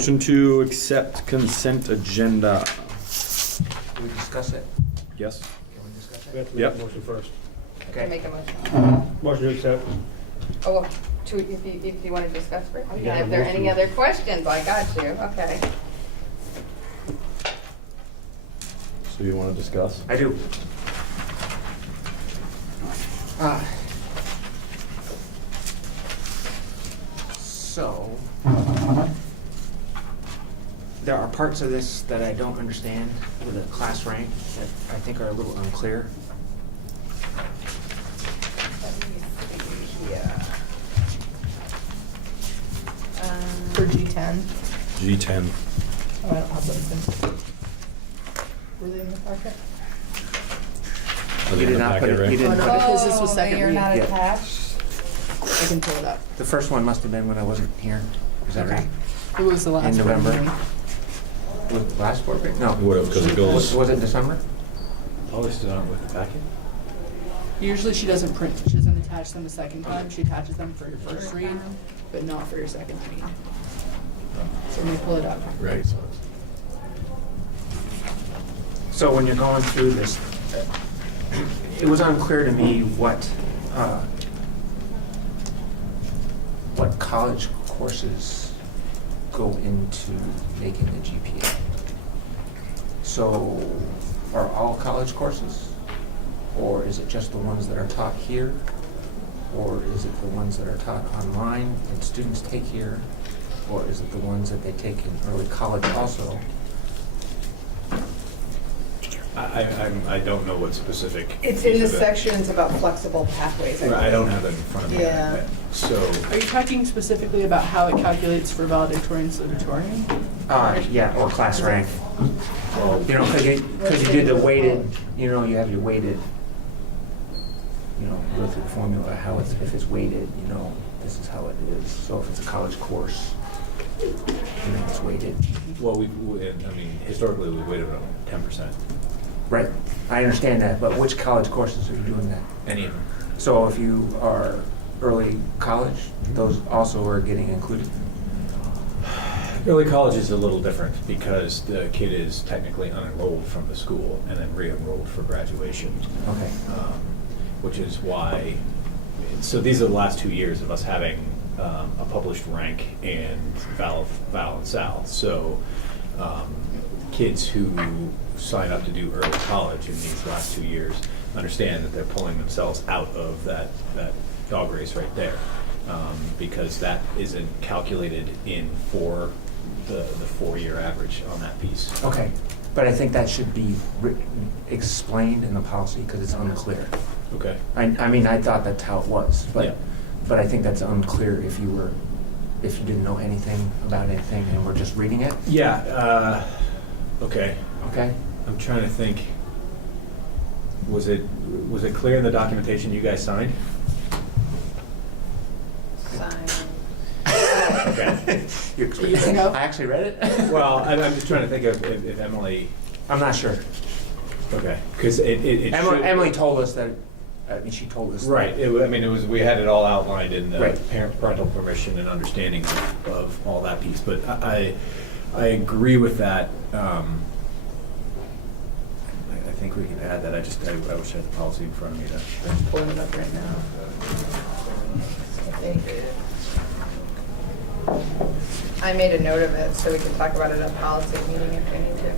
Motion to accept consent agenda. Can we discuss it? Yes? Can we discuss We it? have to Yep. make a motion first. Okay. Make a motion. Motion to accept. Oh, well, if you want to discuss first. You got a If there are any motion. other questions, I got you. Okay. So you want to discuss? I do. So, there are parts of this that I don't understand with the class rank that I think are a little unclear. Yeah. For G10. G10. Oh, I don't have those. Were they in the packet? Are they You in did the not put packet, it, right? you didn't Oh, no. put it. Because this was second You're read. not Yeah. attached? I can pull it up. The first one must have been when I wasn't here. Is that right? It was the last In board November? meeting. With the last board meeting? No. Would have, 'cause it goes- Was it December? Probably still not with the packet. Usually she doesn't print, she doesn't attach them a second time. She attaches them for your first read, but not for your second read. So let me pull it up. Right. So when you're going through this, it was unclear to me what college courses go into making the GPA. So are all college courses? Or is it just the ones that are taught here? Or is it the ones that are taught online and students take here? Or is it the ones that they take in early college also? I don't know what specific. It's in the piece of it- sections about flexible pathways. Right, I don't have it in front of me. Yeah. So, Are you talking specifically about how it calculates for valedictorian and salutatorian? Yeah, or class rank. well, You know, because you did the weighted, you know, you have your weighted, you know, go through the formula, how it's, if it's weighted, you know, this is how it is. So if it's a college course, you know, it's weighted. well, I mean, historically, we weighted it on 10%. Right, I understand that, but which college courses are you doing that? Any of them. So if you are early college, those also are getting included? Early college is a little different because the kid is technically unenrolled from the school and then re-enrolled for graduation. Okay. Which is why, so these are the last 2 years of us having a published rank and Val and Sal. So kids who sign up to do early college in these last 2 years understand that they're pulling themselves out of that dog race right there, because that isn't calculated in for the 4-year average on that piece. Okay, but I think that should be explained in the policy because it's unclear. Okay. I mean, I thought that's how it was, Yeah. but I think that's unclear if you didn't know anything about anything and were just reading it. Yeah. Okay. Okay. I'm trying to think. Was it clear in the documentation you guys signed? Sign. Okay. You think of? I actually read it. Well, I'm just trying to think of if Emily. I'm not sure. Okay. Because it should- Emily told us that. I mean, she told us. Right. I mean, it was. We had it all outlined in the Right. parental permission and understanding of all that piece. But I agree with that. I think we can add that. I wish I had the policy in front of me. I'm pulling it up right now. I think. I made a note of it so we can talk about it at policy meeting if we need to.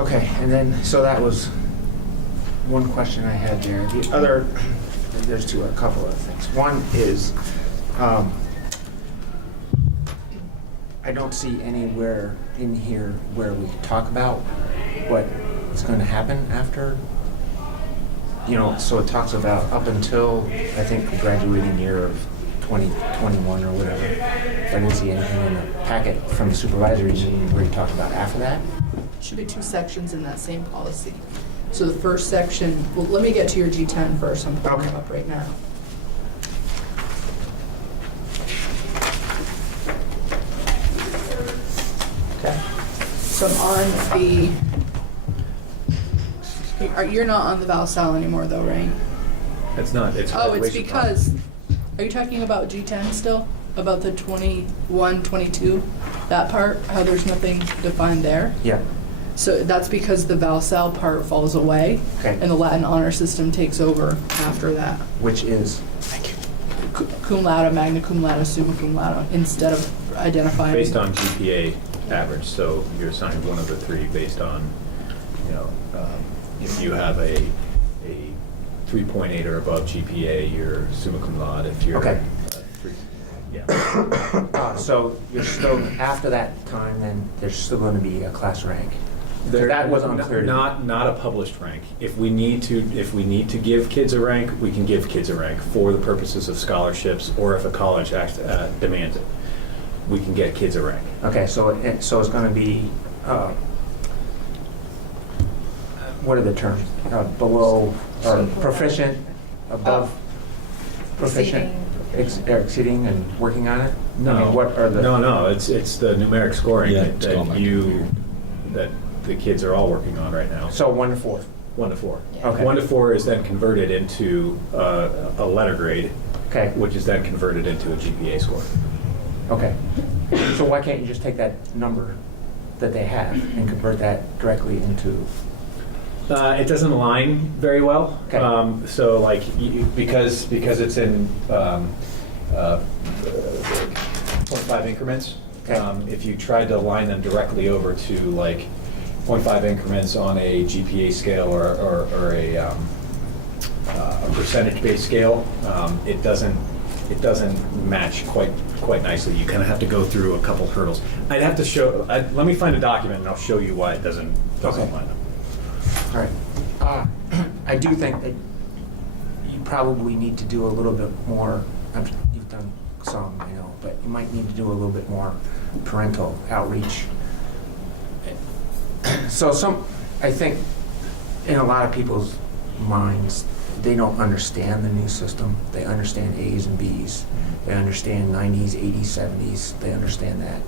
Okay, and then so that was one question I had there. The other, there's a couple of things. One is, I don't see anywhere in here where we talk about what is going to happen after. You know, so it talks about up until, I think, the graduating year of 2021 or whatever. But I didn't see anything in the packet from the supervisory meeting where you talked about after that. Should be 2 sections in that same policy. So the first section, well, let me get to your G10 first. I'm pulling it up right now. Okay. So I'm on the, you're not on the Val-Sal anymore though, right? It's not. It's Oh, it's graduation because, are you talking about G10 still? about the 21, 22, that part, how there's nothing defined there. Yeah, So that's because the Val-Sal part falls away, okay, and the Latin honor system takes over after that. which is, Cum laude, magna cum laude, summa cum laude, instead of identifying. Based on GPA average, so you're assigned one of the three based on, you know, if you have a 3.8 or above GPA, you're summa cum laude. If you're Okay. Yeah. so you're still, after that time, then there's still gonna be a class rank. That was unclear to me. Not a published rank. If we need to give kids a rank, we can give kids a rank for the purposes of scholarships, or if a college demands it, we can get kids a rank. Okay, so it's gonna be, what are the terms? Below, or proficient, above, proficient, exceeding and working on it? I mean, what are the? No, it's the numeric scoring Yeah, that it's going back to that the kids are all working on right now. So 1 to 4. 1 to 4. Yeah. Okay. 1 to 4 is then converted into a letter grade, Okay, which is then converted into a GPA score. okay. So why can't you just take that number that they have and convert that directly into? It doesn't align very well. Okay. So like, because it's in 0.5 increments, Okay. if you tried to align them directly over to like 0.5 increments on a GPA scale or a percentage-based scale, it doesn't match quite nicely. You kind of have to go through a couple hurdles. I'd have to show. Let me find a document and I'll show you why it doesn't Okay. line up. All right. I do think that you probably need to do a little bit more, you've done some, I know, but you might need to do a little bit more parental outreach. So I think in a lot of people's minds, they don't understand the new system. They understand A's and B's. They understand 90s, 80s, 70s. They understand that.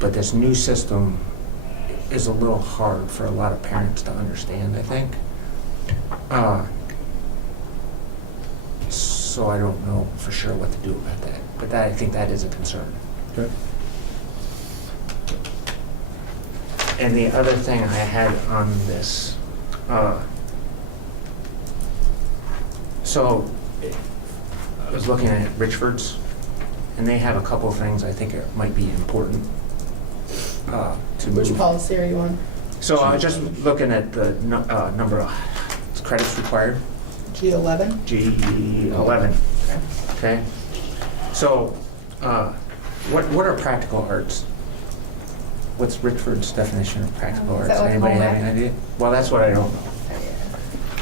But this new system is a little hard for a lot of parents to understand, I think. So I don't know for sure what to do about that. But I think that is a concern. Okay. And the other thing I had on this, so I was looking at Richford's, and they have a couple of things I think it might be important to Which move. policy are you on? So I was just looking at the number of credits required, G11? G11. Okay. So what are practical arts? What's Richford's definition of practical Is arts? that like Anybody home have any ec? idea? Well, that's what I don't know.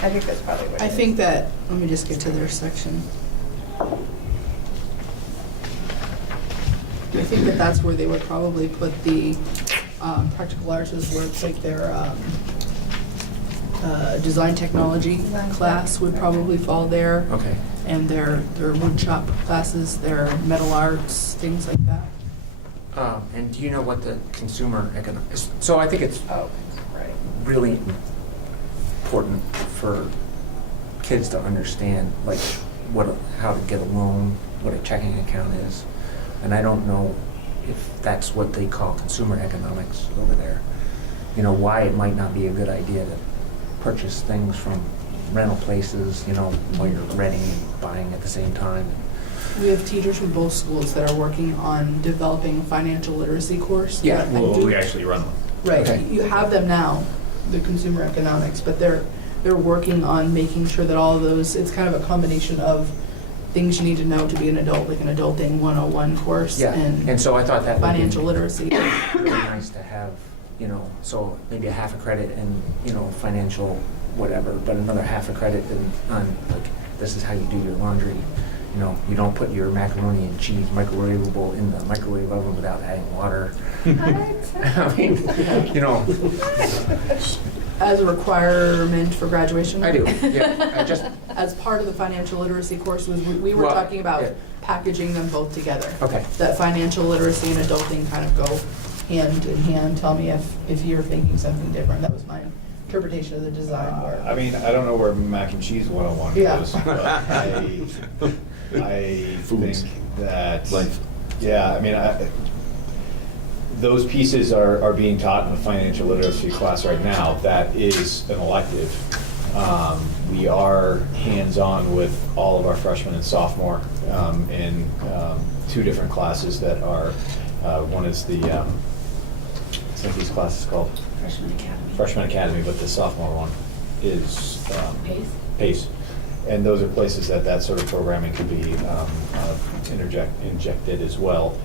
I think that's probably what it I is. think that, let me just get to their section. I think that that's where they would probably put the practical arts, is where it's like their design technology Design class would probably fall there, Okay. and their wood shop classes, their metal arts, things like that. And do you know what the consumer economics? So I think it's Oh, right. really important for kids to understand, like, how to get a loan, what a checking account is. And I don't know if that's what they call consumer economics over there. You know, why it might not be a good idea to purchase things from rental places, you know, while you're renting and buying at the same time. We have teachers from both schools that are working on developing a financial literacy course. Yeah, And Well, do- we actually run them. Right, Okay. you have them now, the consumer economics, but they're working on making sure that all of those, it's kind of a combination of things you need to know to be an adult, like an adulting 101 course, Yeah, and and so I thought that would be financial literacy. really nice to have, you know, so maybe a half a credit in, you know, financial whatever, but another half a credit on, like, this is how you do your laundry. You know, you don't put your macaroni and cheese microwavable in the microwave oven without adding water. I mean, you know, As a requirement for graduation? I do, yeah, I just, As part of the financial literacy courses, we were Well, talking about yeah. packaging them both together. okay, That financial literacy and adulting kind of go hand in hand. Tell me if you're thinking something different. That was my interpretation of the design where. I mean, I don't know where mac and cheese 101 Yeah. goes, but I Foods. think that, Life. yeah, I mean, those pieces are being taught in the financial literacy class right now. That is an elective. We are hands-on with all of our freshmen and sophomore in 2 different classes that are, one is the, what's these classes called? Freshman Academy, but the sophomore one is PACE. And those are places that sort of programming can be injected as well.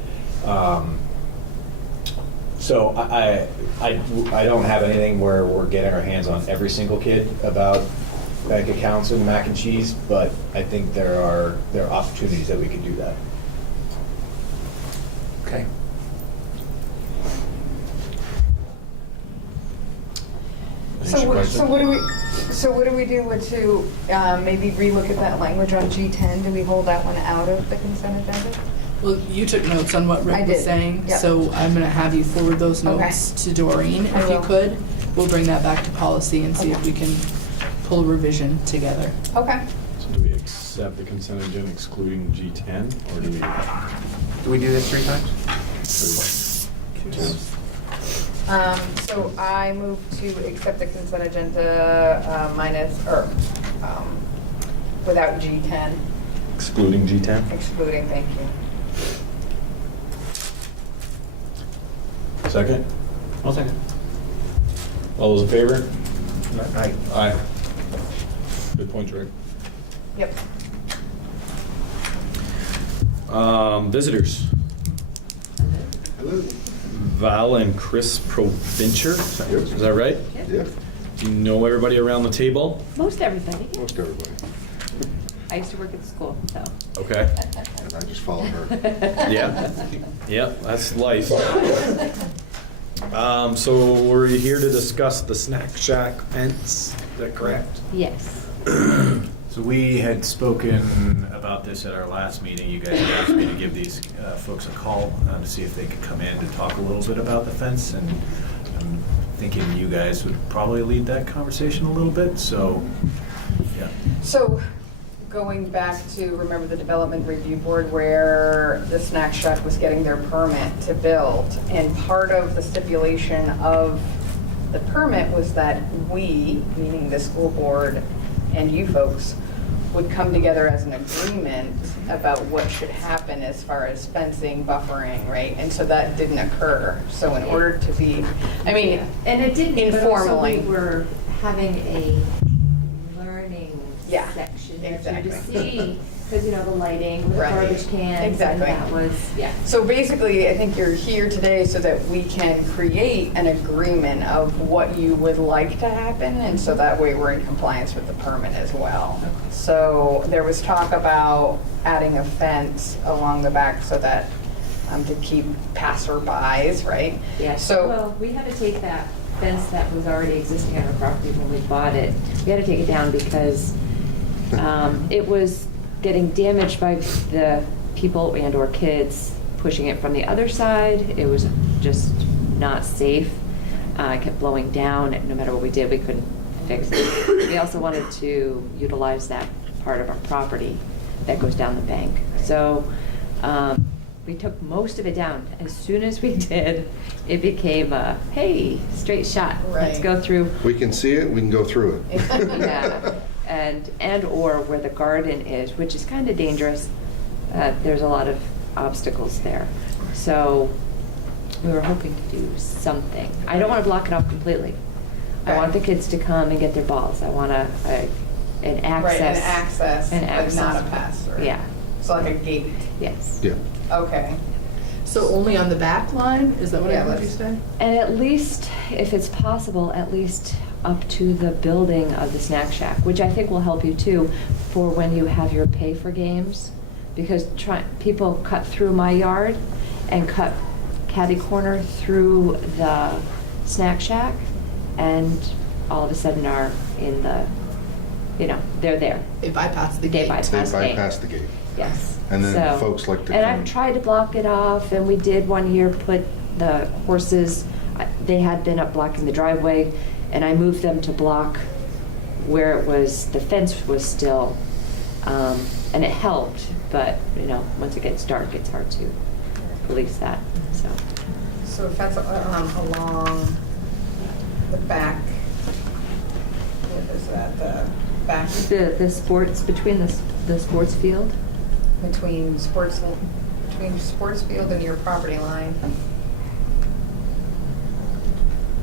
So I don't have anything where we're getting our hands on every single kid about bank accounts and mac and cheese, but I think there are opportunities that we could do that. Okay. Answer your question? So what do we do with maybe relook at that language on G10? Do we hold that one out of the consent agenda? Well, you took notes on what I Rick was did, saying, yep. so I'm gonna have you forward those Okay. notes to Doreen, I if you will. could. We'll bring that back to policy and see if we can pull a revision together. Okay. So do we accept the consent agenda excluding G10, or do we? Do we do this 3 times? So I move to accept the consent agenda without G10, Excluding G10? excluding, thank you. Second? I'll second. All those in favor? Aye. Aye. Good point, Rick. Yep. Visitors. Val and Chris Provencher, is that right? Yeah, Do you know everybody around the table? Most everybody. most everybody. I used to work at the school, so. Okay. And I just follow her. Yeah, yeah, that's life. So we're here to discuss the snack shack fence, is that correct? Yes. So we had spoken about this at our last meeting. You guys had asked me to give these folks a call to see if they could come in to talk a little bit about the fence, and I'm thinking you guys would probably lead that conversation a little bit, so, yeah. So, going back to, remember the Development Review Board where the snack shack was getting their permit to build, and part of the stipulation of the permit was that we, meaning the school board and you folks, would come together as an agreement about what should happen as far as fencing, buffering, right? And so that didn't occur. So in order to be, I mean, And it didn't, but also informally. we were having a learning Yeah, section there exactly. to see, because, you know, the lighting, with the Right. garbage cans, Exactly. and that was, yeah. So basically, I think you're here today so that we can create an agreement of what you would like to happen, and so that way we're in compliance with the permit as well. So there was talk about adding a fence along the back so that, to keep passerbys, right? Yeah, So, well, we had to take that fence that was already existing on our property when we bought it. We had to take it down because it was getting damaged by the people and or kids pushing it from the other side. It was just not safe. It kept blowing down. No matter what we did, we couldn't fix it. We also wanted to utilize that part of our property that goes down the bank. So we took most of it down. As soon as we did, it became a, hey, straight shot. Let's Right. go through. We can see it, we can go through it. Yeah, and or where the garden is, which is kind of dangerous. There's a lot of obstacles there. So we were hoping to do something. I don't want to block it off completely. I want the kids to come and get their balls. I want an access. right, an access, An but not a access. pass-through. Yeah, So like a gate. yes. Yeah. Okay. So only on the back line, is that what I Yeah, heard you let's- say? And at least, if it's possible, at least up to the building of the snack shack, which I think will help you too for when you have your pay for games. Because people cut through my yard and cut catty corner through the snack shack, and all of a sudden are in the, they're there. They bypass the They gate. bypass. They Past eight. bypass the gate. Yes. And then So- folks like to And come- I've tried to block it off, and we did one year put the horses, they had been up blocking the driveway, And I moved them to block where it was, the fence was still, and it helped, but, once it gets dark, it's hard to police that, so. So if that's along the back, what is that, the back The sports, between the sports field? between sports field and your property line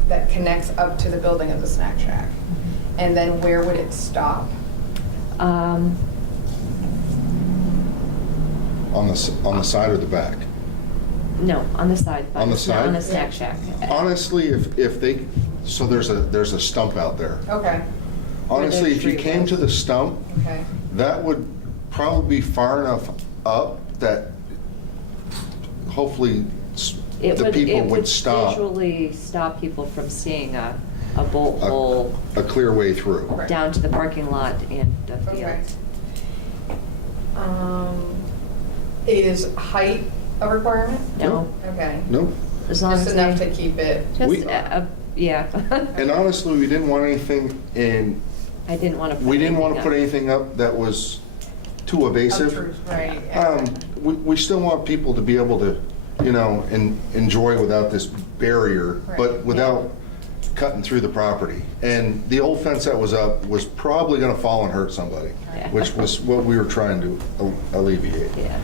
that connects up to the building of the snack shack? And then where would it stop? On the side or the back? No, on the side. On the Not side? on the snack shack. Honestly, if they, so there's a stump out there. Okay, Honestly, if you street came lights. to the stump, okay. that would probably be far enough up that hopefully the people would stop. It would visually stop people from seeing a bolt hole A clear way through. Right. down to the parking lot and the Okay. field. Is height a requirement? No, Okay. Nope. as long Just as enough they, to keep it, We- yeah. And honestly, we didn't want anything in, I didn't want to put we didn't want to anything put up. anything up that was too evasive. right? We still want people to be able to, enjoy without this barrier, Right. but without cutting through the property. And the old fence that was up was probably gonna fall and hurt somebody, Yeah. which was what we were trying to alleviate. Yeah.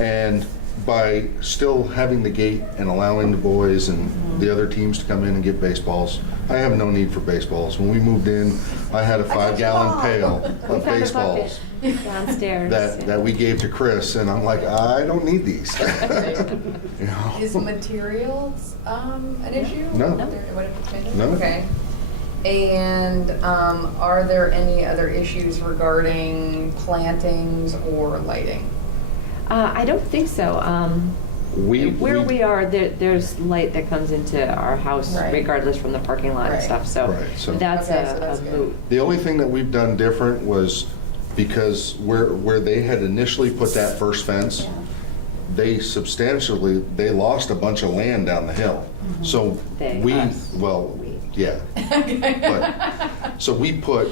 And by still having the gate and allowing the boys and the other teams to come in and get baseballs, I have no need for baseballs. When we moved in, I had a 5-gallon pail We of found a baseballs bucket downstairs. that we gave to Chris, and I'm like, I don't need these. You know? Is materials an issue? No. No. Okay. And are there any other issues regarding plantings or lighting? I don't think so. Where we are, there's light that comes into our house Right. regardless from the parking lot and Right. stuff, so Right, so- that's Okay, so a that's good. moot. The only thing that we've done different was because where they had initially put that first fence, they lost a bunch of land down the hill. So They, we, us. well, We. yeah. So we put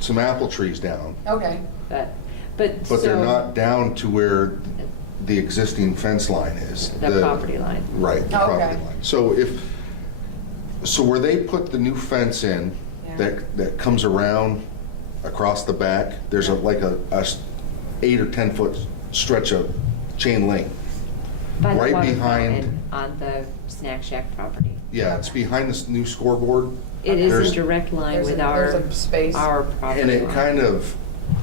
some apple trees down, Okay, But but they're so- not down to where the existing fence line is. The property line. Right, the Oh, property okay. line. So where they put the new fence in, Yeah. that comes around across the back, there's like a 8 or 10 foot stretch of chain link. By the right water behind- fountain on the snack shack property. Yeah, it's behind this new scoreboard. It is There's- in direct line There's with there's a space. our property And it line. kind of,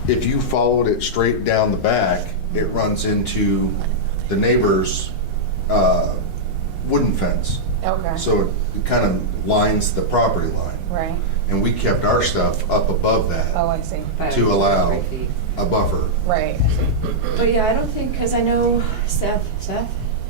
if you followed it straight down the back, it runs into the neighbor's wooden fence. Okay, So it kind of lines the property line. right. And we kept our stuff up above Oh, that I see. By to allow 3 feet. a buffer. Right, I see. But yeah, I don't think, because I know Seth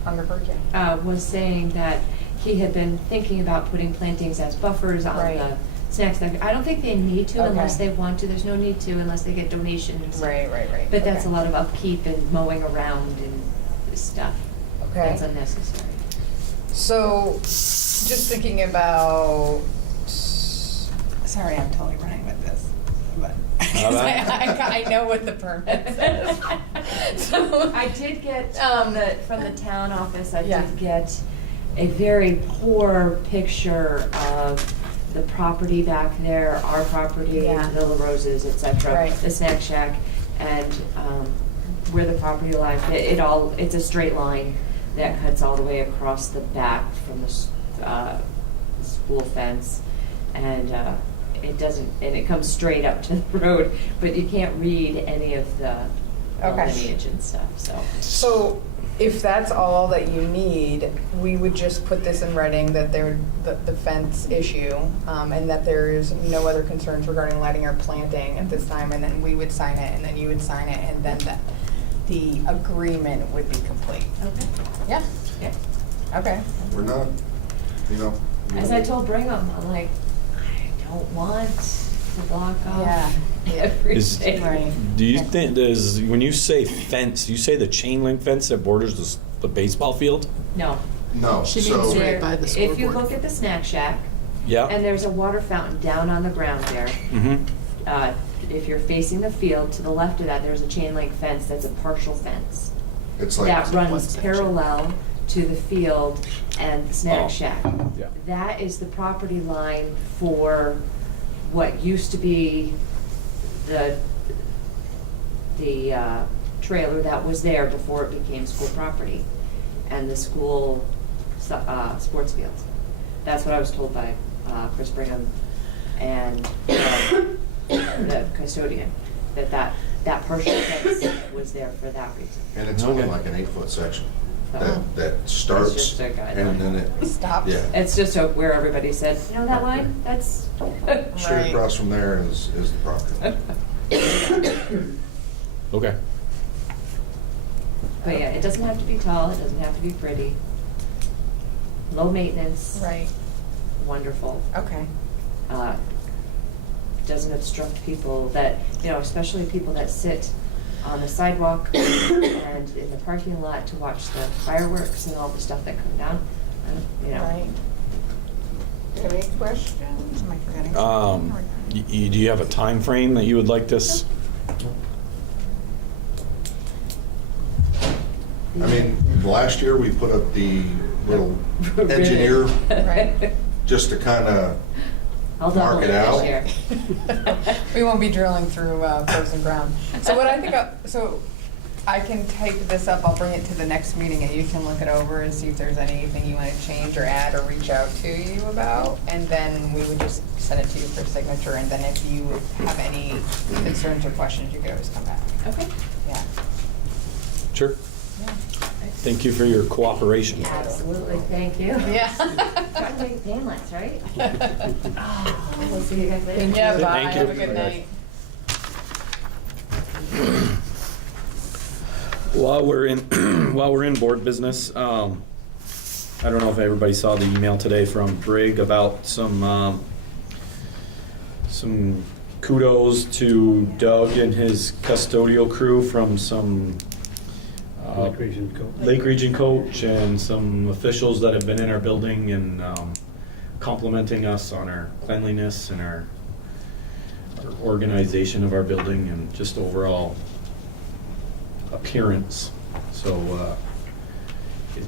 Hungerford, yeah. was saying that he had been thinking about putting plantings as buffers on Right. the snacks. I don't think they need to unless Okay. they want to. There's no need to unless they get donations. Right. But that's a Okay. lot of upkeep and mowing around and stuff. Okay. That's unnecessary. So, just thinking about, sorry, I'm totally running with this, but, 'cause I know what the permit says. So, I did get, from the town office, I Yeah. did get a very poor picture of the property back there, our property, Yeah. Villa Roses, et cetera, Right. the snack shack, and where the property line, it's a straight line that cuts all the way across the back from the school fence, and it comes straight up to the road, but you can't read any of the Okay. lineage and stuff, so. So, if that's all that you need, we would just put this in writing that the fence issue, and that there is no other concerns regarding lighting or planting at this time, and then we would sign it, and then you would sign it, and then the agreement would be complete. Okay. Yeah, Yeah. okay. We're not, As I told Brigham, I'm like, I don't want to block Yeah. off everything. Right. Do you think when you say fence, you say the chain link fence that borders the baseball field? No. no, She so. means right by the If you scoreboard. look at the snack shack, Yeah. And there's a water fountain down on the ground there. Mm-hmm. If you're facing the field, to the left of that, there's a chain link fence that's a partial fence. It's like, That one runs section. parallel to the field and the snack Oh, shack. yeah. That is the property line for what used to be the trailer that was there before it became school property and the school sports fields. That's what I was told by Chris Brigham and the custodian, that partial fence was there for that reason. and it's only Okay. like an 8-foot section So that starts just a guideline. and then it, Stops. yeah. it's just where everybody said, you know that line, that's. Straight Right. across from there is the property. Okay. But yeah, it doesn't have to be tall, it doesn't have to be pretty. Low maintenance. Right, Wonderful. okay. Doesn't obstruct people that, especially people that sit on the sidewalk and in the parking lot to watch the fireworks and all the stuff that come down. Right. Do you have any questions? Am I forgetting Um, something? do you have a time frame that you would like this? I mean, last year we put up the little engineer Right. just to kind of, I'll double Mark it it out. this year. We won't be drilling through frozen ground. So what I think, so I can take this up, I'll bring it to the next meeting and you can look it over and see if there's anything you want to change or add or reach out to you about. And then we would just send it to you for signature, and then if you have any concerns or questions, you could always come back. Okay. Yeah. Sure. Yeah. Thank you for your cooperation. Absolutely, thank you. Yeah. Try to make it painless, right? We'll see you guys later. Yeah, bye, Thank you. have a good night. While we're in board business, I don't know if everybody saw the email today from Brig about some kudos to Doug and his custodial crew from some Lake Region coach and some officials that have been in our building and complimenting us on our cleanliness and our organization of our building and just overall appearance. So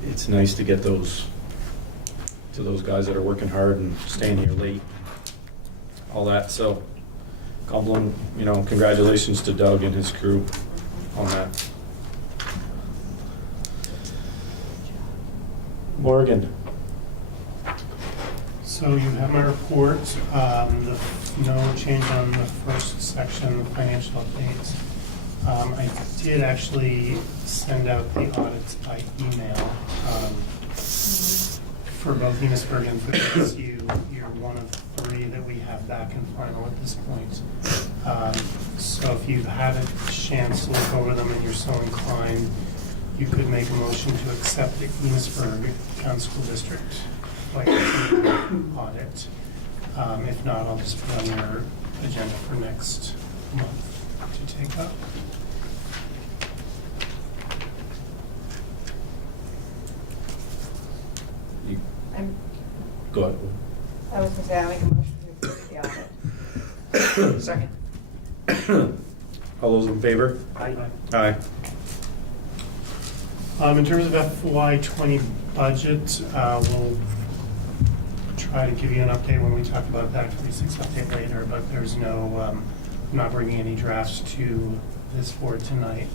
it's nice to get those to those guys that are working hard and staying here late, all that. So congratulations to Doug and his crew on that. Morgan. So you have my report, no change on the first section, the financial updates. I did actually send out the audits by email for both Enosburg and for DSU. You're one of 3 that we have back in final at this point. So if you've had a chance to look over them and you're so inclined, you could make a motion to accept the Enosburg County School District audit. If not, I'll just put on your agenda for next month to take up. Go ahead. I was gonna say, I'll make a motion to approve the audit. Second. All those in favor? Aye. Aye. In terms of FY20 budget, we'll try to give you an update when we talk about that 26 update later, but there's no, I'm not bringing any drafts to this board tonight.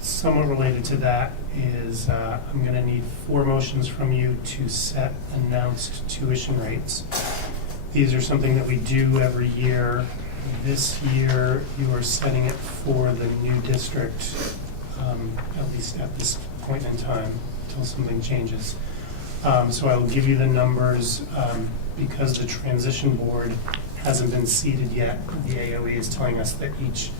Somewhat related to that is I'm going to need 4 motions from you to set announced tuition rates. These are something that we do every year. This year, you are setting it for the new district, at least at this point in time, until something changes. So I will give you the numbers because the transition board hasn't been seated yet. The AOE is telling us that each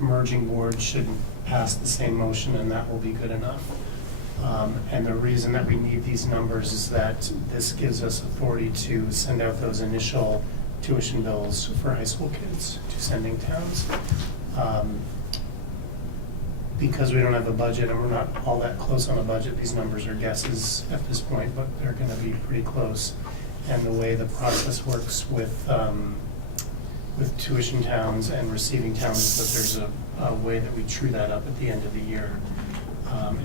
merging board should pass the same motion, and that will be good enough. And the reason that we need these numbers is that this gives us authority to send out those initial tuition bills for high school kids to sending towns. because we don't have a budget and we're not all that close on a budget, these numbers are guesses at this point, but they're gonna be pretty close. And the way the process works with tuition towns and receiving towns is that there's a way that we true that up at the end of the year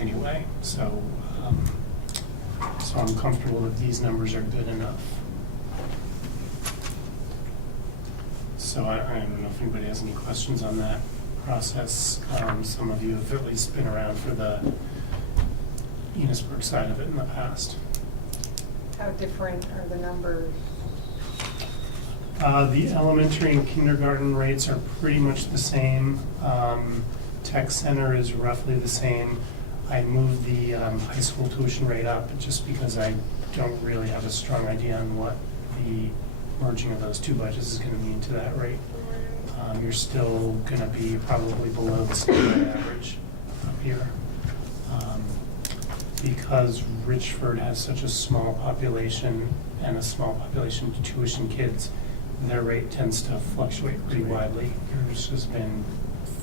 anyway. So I'm comfortable that these numbers are good enough. So I don't know if anybody has any questions on that process. Some of you have at least been around for the Enosburg side of it in the past. How different are the numbers? The elementary and kindergarten rates are pretty much the same. Tech center is roughly the same. I moved the high school tuition rate up just because I don't really have a strong idea on what the merging of those two budgets is going to mean to that rate. You're still going to be probably below the state average up here. Because Richford has such a small population and a small population of tuition kids, their rate tends to fluctuate pretty widely. Yours has been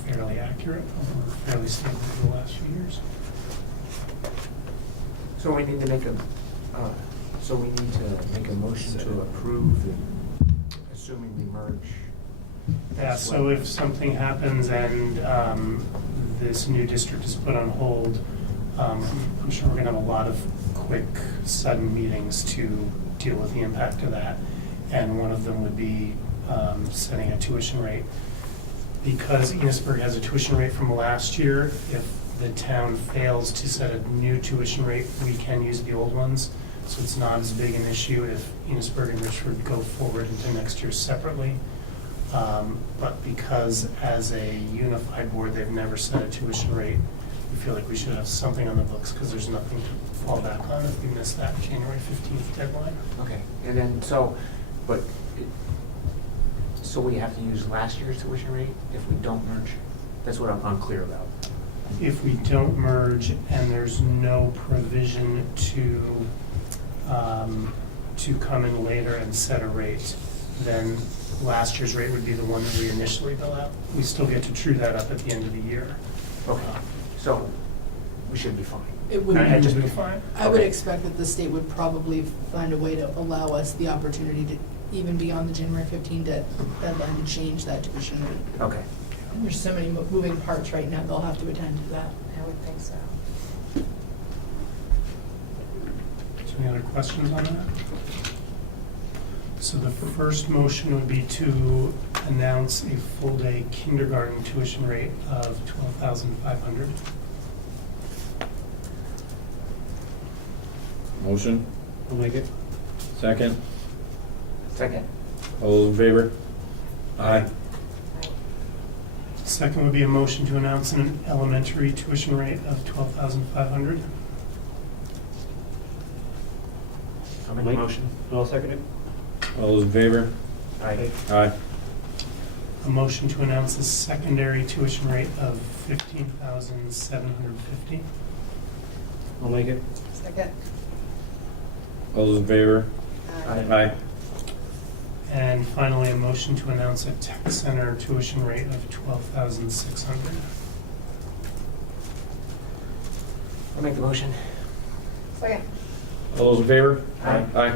fairly accurate, fairly stable for the last few years. So we need to make a motion to approve, assuming we merge. Yeah, so if something happens and this new district is put on hold, I'm sure we're gonna have a lot of quick, sudden meetings to deal with the impact of that. And one of them would be setting a tuition rate. Because Enosburg has a tuition rate from last year, if the town fails to set a new tuition rate, we can use the old ones. So it's not as big an issue if Enosburg and Richford go forward into next year separately. But because as a unified board, they've never set a tuition rate, we feel like we should have something on the books because there's nothing to fall back on if we miss that January 15th deadline. Okay, and then, so we have to use last year's tuition rate if we don't merge? That's what I'm unclear about. If we don't merge and there's no provision to come in later and set a rate, then last year's rate would be the one that we initially bill out. We still get to true that up at the end of the year. Okay, so we should be fine. It would, And just be fine. I would Okay. expect that the state would probably find a way to allow us the opportunity to, even beyond the January 15 deadline, to change that tuition rate. Okay. And there's so many moving parts right now, they'll have to attend to that. I would think so. So any other questions on that? So the first motion would be to announce a full-day kindergarten tuition rate of $12,500. Motion? I'll make it. Second? Second. All those in favor? Aye. Second would be a motion to announce an elementary tuition rate of $12,500. I'll make a motion. I'll second it. All those in favor? Aye. Aye. A motion to announce a secondary tuition rate of $15,750. I'll make it. Second. All those in favor? Aye. Aye. And finally, a motion to announce a tech center tuition rate of $12,600. I'll make the motion. Second. All those in favor? Aye. Aye.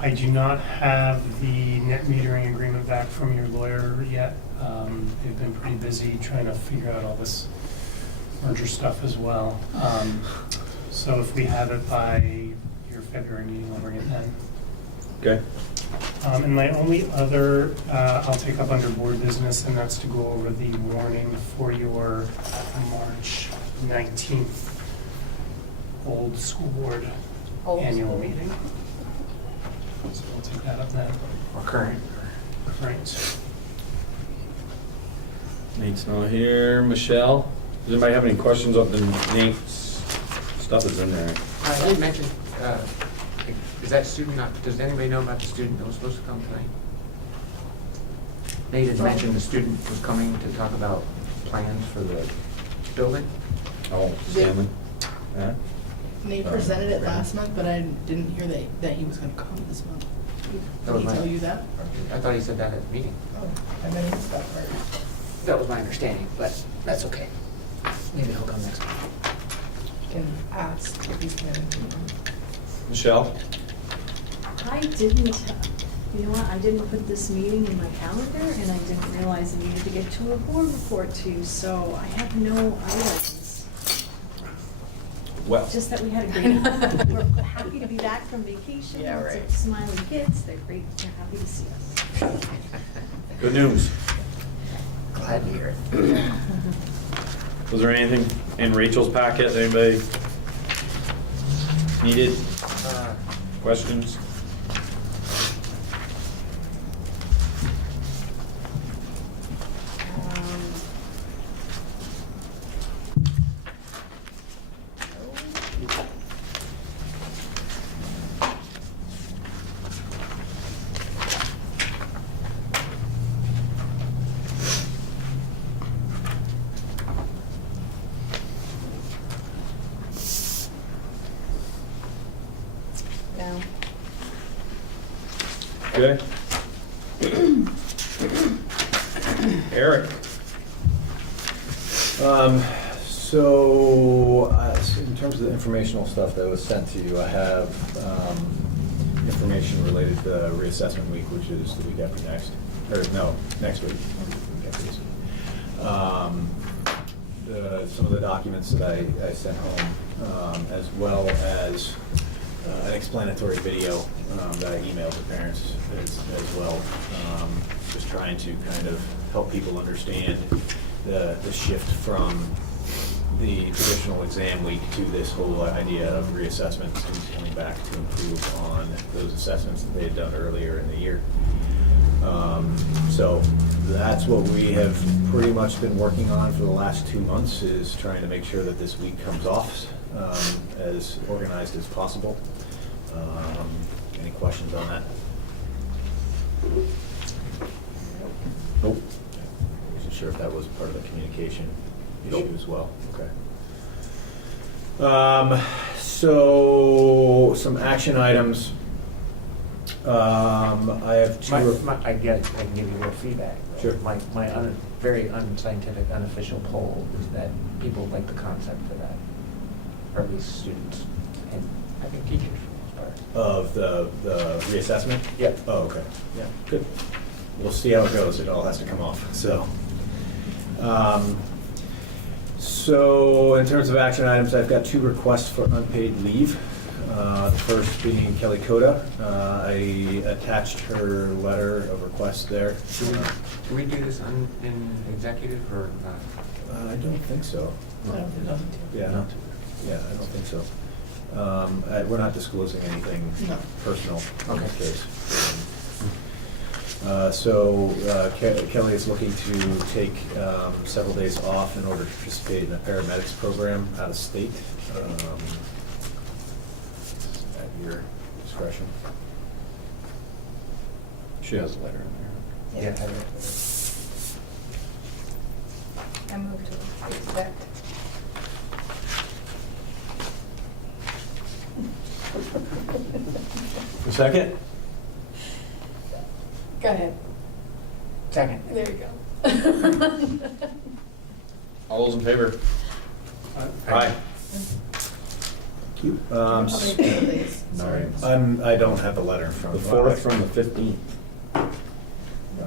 I do not have the net metering agreement back from your lawyer yet. They've been pretty busy trying to figure out all this merger stuff as well. So if we have it by your February meeting, I'll bring it then. Okay. And my only other, I'll take up under board business, and that's to go over the warning for your March 19th old school board Old annual school. meeting. So we'll take that up then. Or current. Right. Nate's not here. Michelle? Does anybody have any questions on the Nate's stuff that's in there? I did mention, is that student not, does anybody know about the student that was supposed to come tonight? Nate had mentioned the student was coming to talk about plans for the building. Oh, Stanley? Yeah? They presented it last month, but I didn't hear that he was gonna come this month. That Did was he my- tell you that? I thought he said that at the meeting. Oh, I bet he missed that part. That was my understanding, but that's okay. Maybe he'll come next month. Can ask if he's coming. Michelle? I didn't, you know what, I didn't put this meeting in my calendar, and I didn't realize I needed to get to a board report too, so I have no items. Well, Just that we had a great, we're happy to be back from vacation. Yeah, Lots of right. smiling kids, they're great, they're happy to see us. good news. Glad to hear it. Was there anything in Rachel's packet, anybody needed, questions? No. Okay. Eric? So in terms of the informational stuff that was sent to you, I have information related to the reassessment week, which is the week after next, or no, next week. Week after this week. Some of the documents that I sent home, as well as an explanatory video that I emailed to parents as well. Just trying to kind of help people understand the shift from the traditional exam week to this whole idea of reassessment, students coming back to improve on those assessments that they had done earlier in the year. So that's what we have pretty much been working on for the last 2 months, is trying to make sure that this week comes off as organized as possible. Any questions on that? Nope. I wasn't sure if that was part of the communication issue as well. Okay. So some action items. I have two. I can give you a little feedback. Sure. My very unscientific, unofficial poll is that people like the concept for that, or at least students, and I think teachers for the most part. Of the reassessment? Yep. Oh, okay. Yeah, good. We'll see how it goes. It all has to come off, so. So in terms of action items, I've got 2 requests for unpaid leave. The first being Kelly Coda. I attached her letter of request there. Do we do this in executive or not? I don't think so. Yeah, yeah, I don't think so. We're not disclosing anything No. personal in Okay. this case. So Kelly is looking to take several days off in order to participate in a paramedics program out of state. At your discretion. She has a letter in there. Yeah. I move to accept. A second? Go ahead. Second. There you go. All those in favor? Aye. Thank you. How many days? Sorry. I don't have the letter in front The of me. 4th from the 15th.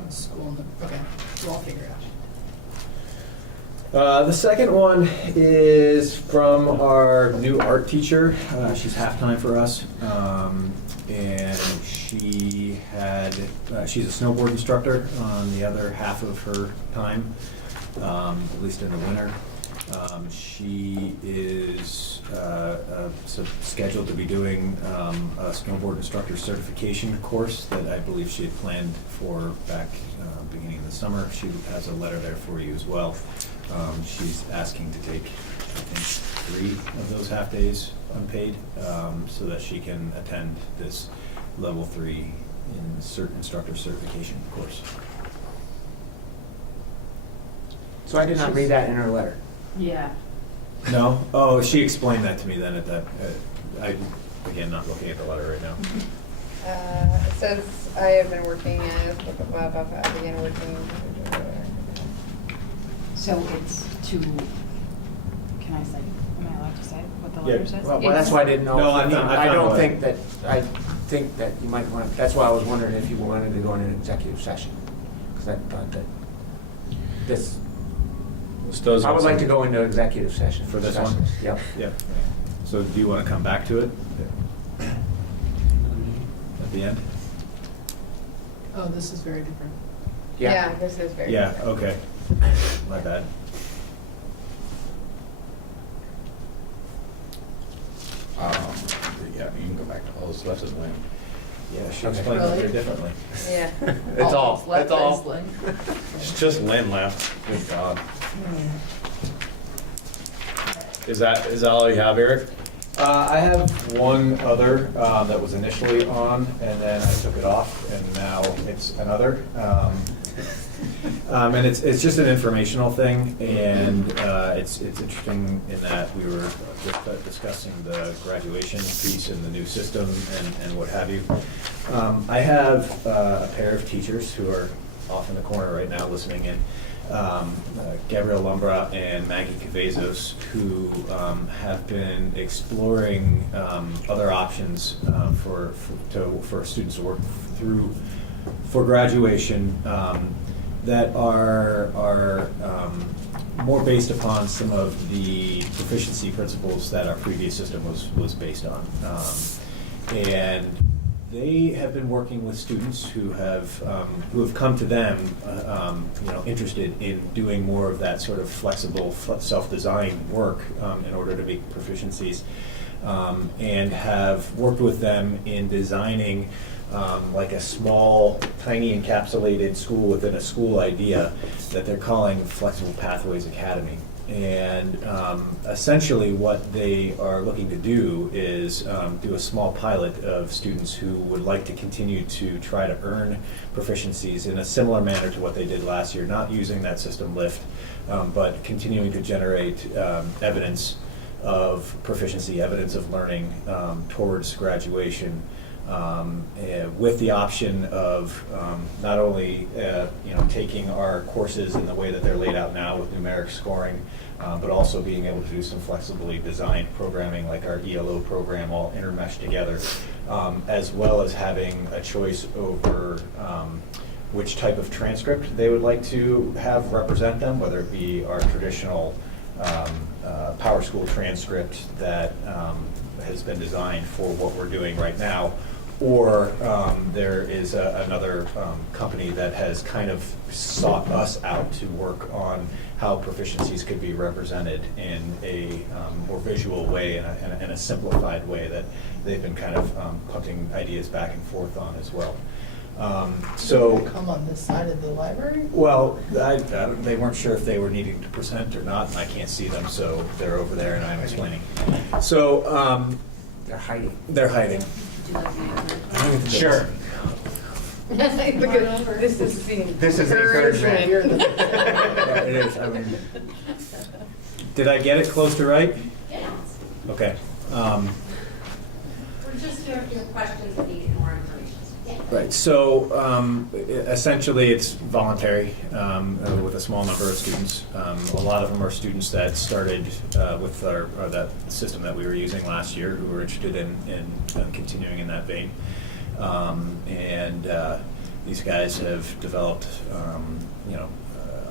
School, okay, we'll all figure it The out. second one is from our new art teacher. She's half-time for us. And she's a snowboard instructor on the other half of her time, at least in the winter. She is scheduled to be doing a snowboard instructor certification course that I believe she had planned for back beginning of the summer. She has a letter there for you as well. She's asking to take, I think, 3 of those half days unpaid, so that she can attend this level 3 instructor certification course. So I did not read that in her letter. Yeah. No? Oh, she explained that to me then at that, again, not looking at the letter right now. It says, I have been working as, began working. So it's to, can I say, am I allowed to say what the Yeah. letter says? Well, that's why I didn't know. No, I'm not- I I'm don't not- think that, I think that you might want, that's why I was wondering if you wanted to go in an executive session. Because I thought that this, This does. I would like to go into executive session. For this discuss one? Yep. Yeah. So do you want to come back to it? At the end? Oh, this is very different. Yeah, this is very. Yeah, different. okay. My bad. Yeah, you can go back to all this left is Lynn. Yeah, she Okay. explained it very Really? differently. Yeah. It's all, that's left it's all. is Lynn. It's just Lynn left. Good God. Is that all you have, Eric? I have one other that was initially on, and then I took it off, and now it's another. And it's just an informational thing, and it's interesting in that we were just discussing the graduation piece and the new system and what have you. I have a pair of teachers who are off in the corner right now listening in. Gabrielle Lumbra and Maggie Cavazos, who have been exploring other options for students to work through for graduation that are more based upon some of the proficiency principles that our previous system was based on. And they have been working with students who have come to them, interested in doing more of that sort of flexible, self-designed work in order to make proficiencies, and have worked with them in designing like a small, tiny encapsulated school within a school idea that they're calling Flexible Pathways Academy. And essentially what they are looking to do is do a small pilot of students who would like to continue to try to earn proficiencies in a similar manner to what they did last year, not using that system lift, but continuing to generate evidence of proficiency, evidence of learning towards graduation. With the option of not only taking our courses in the way that they're laid out now with numeric scoring, but also being able to do some flexibly designed programming like our ELO program all intermeshed together, as well as having a choice over which type of transcript they would like to have represent them, whether it be our traditional Power School transcript that has been designed for what we're doing right now, or there is another company that has kind of sought us out to work on how proficiencies could be represented in a more visual way and a simplified way that they've been kind of punting ideas back and forth on as well. So, Come on this side of the library? well, they weren't sure if they were needing to present or not, and I can't see them, so they're over there and I'm explaining. So, They're hiding. they're hiding. Sure. Look at, this is the. This is encouragement. Yeah, it is. I mean, did I get it close to right? Yes. Okay. We're just here if you have questions and need more information. Right. So essentially, it's voluntary with a small number of students. A lot of them are students that started with that system that we were using last year, who were interested in continuing in that vein. And these guys have developed,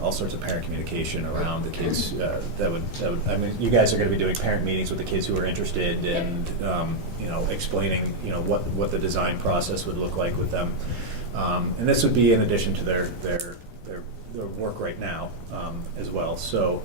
all sorts of parent communication around the kids. That would. I mean, you guys are going to be doing parent meetings with the kids who are interested, and explaining, what the design process would look like with them. And this would be in addition to their work right now as well. So.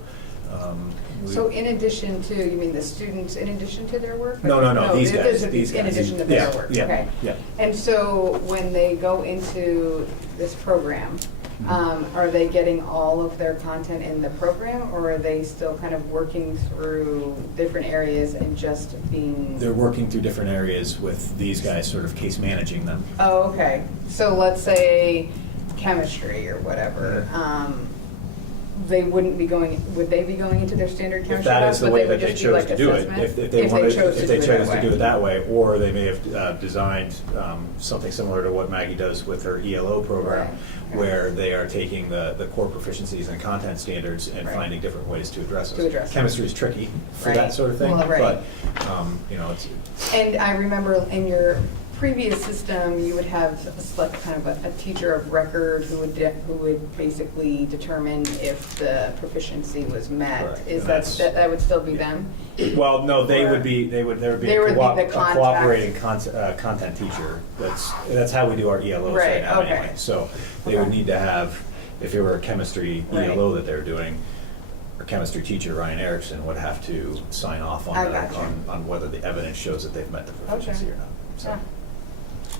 So in addition to, you mean the students, in addition to their work? No, these this guys, would be these guys. In addition to their Yeah, work, yeah, okay. yeah. And so when they go into this program, are they getting all of their content in the program, or are they still kind of working through different areas and just being? They're working through different areas with these guys, sort of case managing them. Oh, okay. So let's say chemistry or whatever. they wouldn't be going, would they be going into their standard If chemistry that class? is the But way would that they just be chose like to do it, assessment? if they wanted, if they chose to do it that way. way, or they may have designed something similar to what Maggie does with her ELO program, Right. where they are taking the core proficiencies and content standards and Right. finding different ways to address To those. address them. Chemistry is tricky for Right. that sort of thing, Well, right. but, you know, it's, And I remember in your previous system, you would have like kind of a teacher of record who would basically determine if the proficiency was met. Correct. Is And that, that's- that would still be them? well, no, there Or- would be They would be a the contact. cooperating content teacher. That's how we do our ELOs right Right, now okay. anyway. So they would Okay. need to have, if it were a chemistry Right. ELO that they're doing, our chemistry teacher, Ryan Erickson, would have to sign off I on gotcha. on whether the evidence shows that they've met the proficiency Okay. or not. So. Yeah.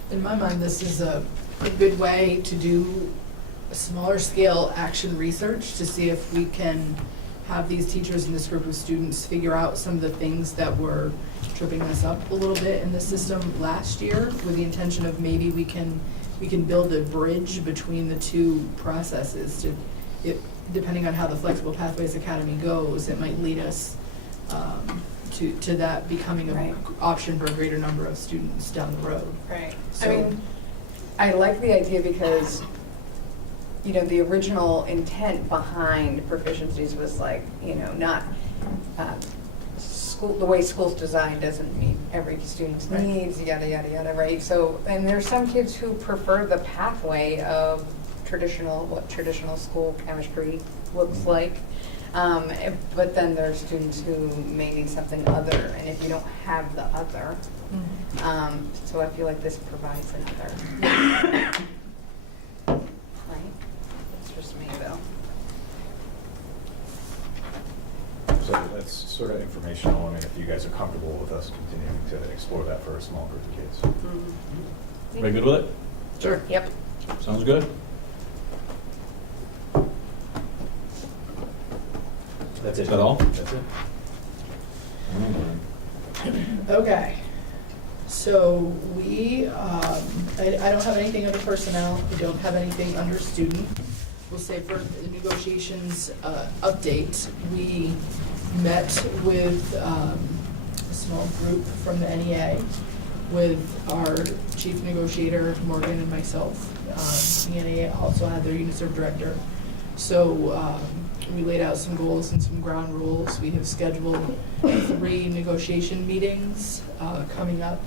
In my mind, this is a good way to do a smaller scale action research to see if we can have these teachers in this group of students figure out some of the things that were tripping us up a little bit in the system last year, with the intention of maybe we can build a bridge between the two processes to, depending on how the Flexible Pathways Academy goes, it might lead us to that becoming Right. an option for a greater number of students down the road. Right. So- I mean, I like the idea because, you know, the original intent behind proficiencies was like, you know, not, school, the way school's designed doesn't meet every student's Right. needs, yada, yada, yada, right? So, and there's some kids who prefer the pathway of what traditional school chemistry looks like. But then there's students who may need something other, and if you don't have the other, so I feel like this provides another. Right? That's just me, though. So that's sort of informational. I mean, if you guys are comfortable with us continuing to explore that for a small group of kids. Everybody good with it? Sure. Yep. Sounds good? That's it. Is that all? That's it. Okay, so we, I don't have anything under personnel, we don't have anything under student. We'll say for the negotiations update, we met with a small group from the NEA with our chief negotiator, Morgan, and myself. The NEA also had their Enosburg director. So we laid out some goals and some ground rules. We have scheduled 3 negotiation meetings coming up.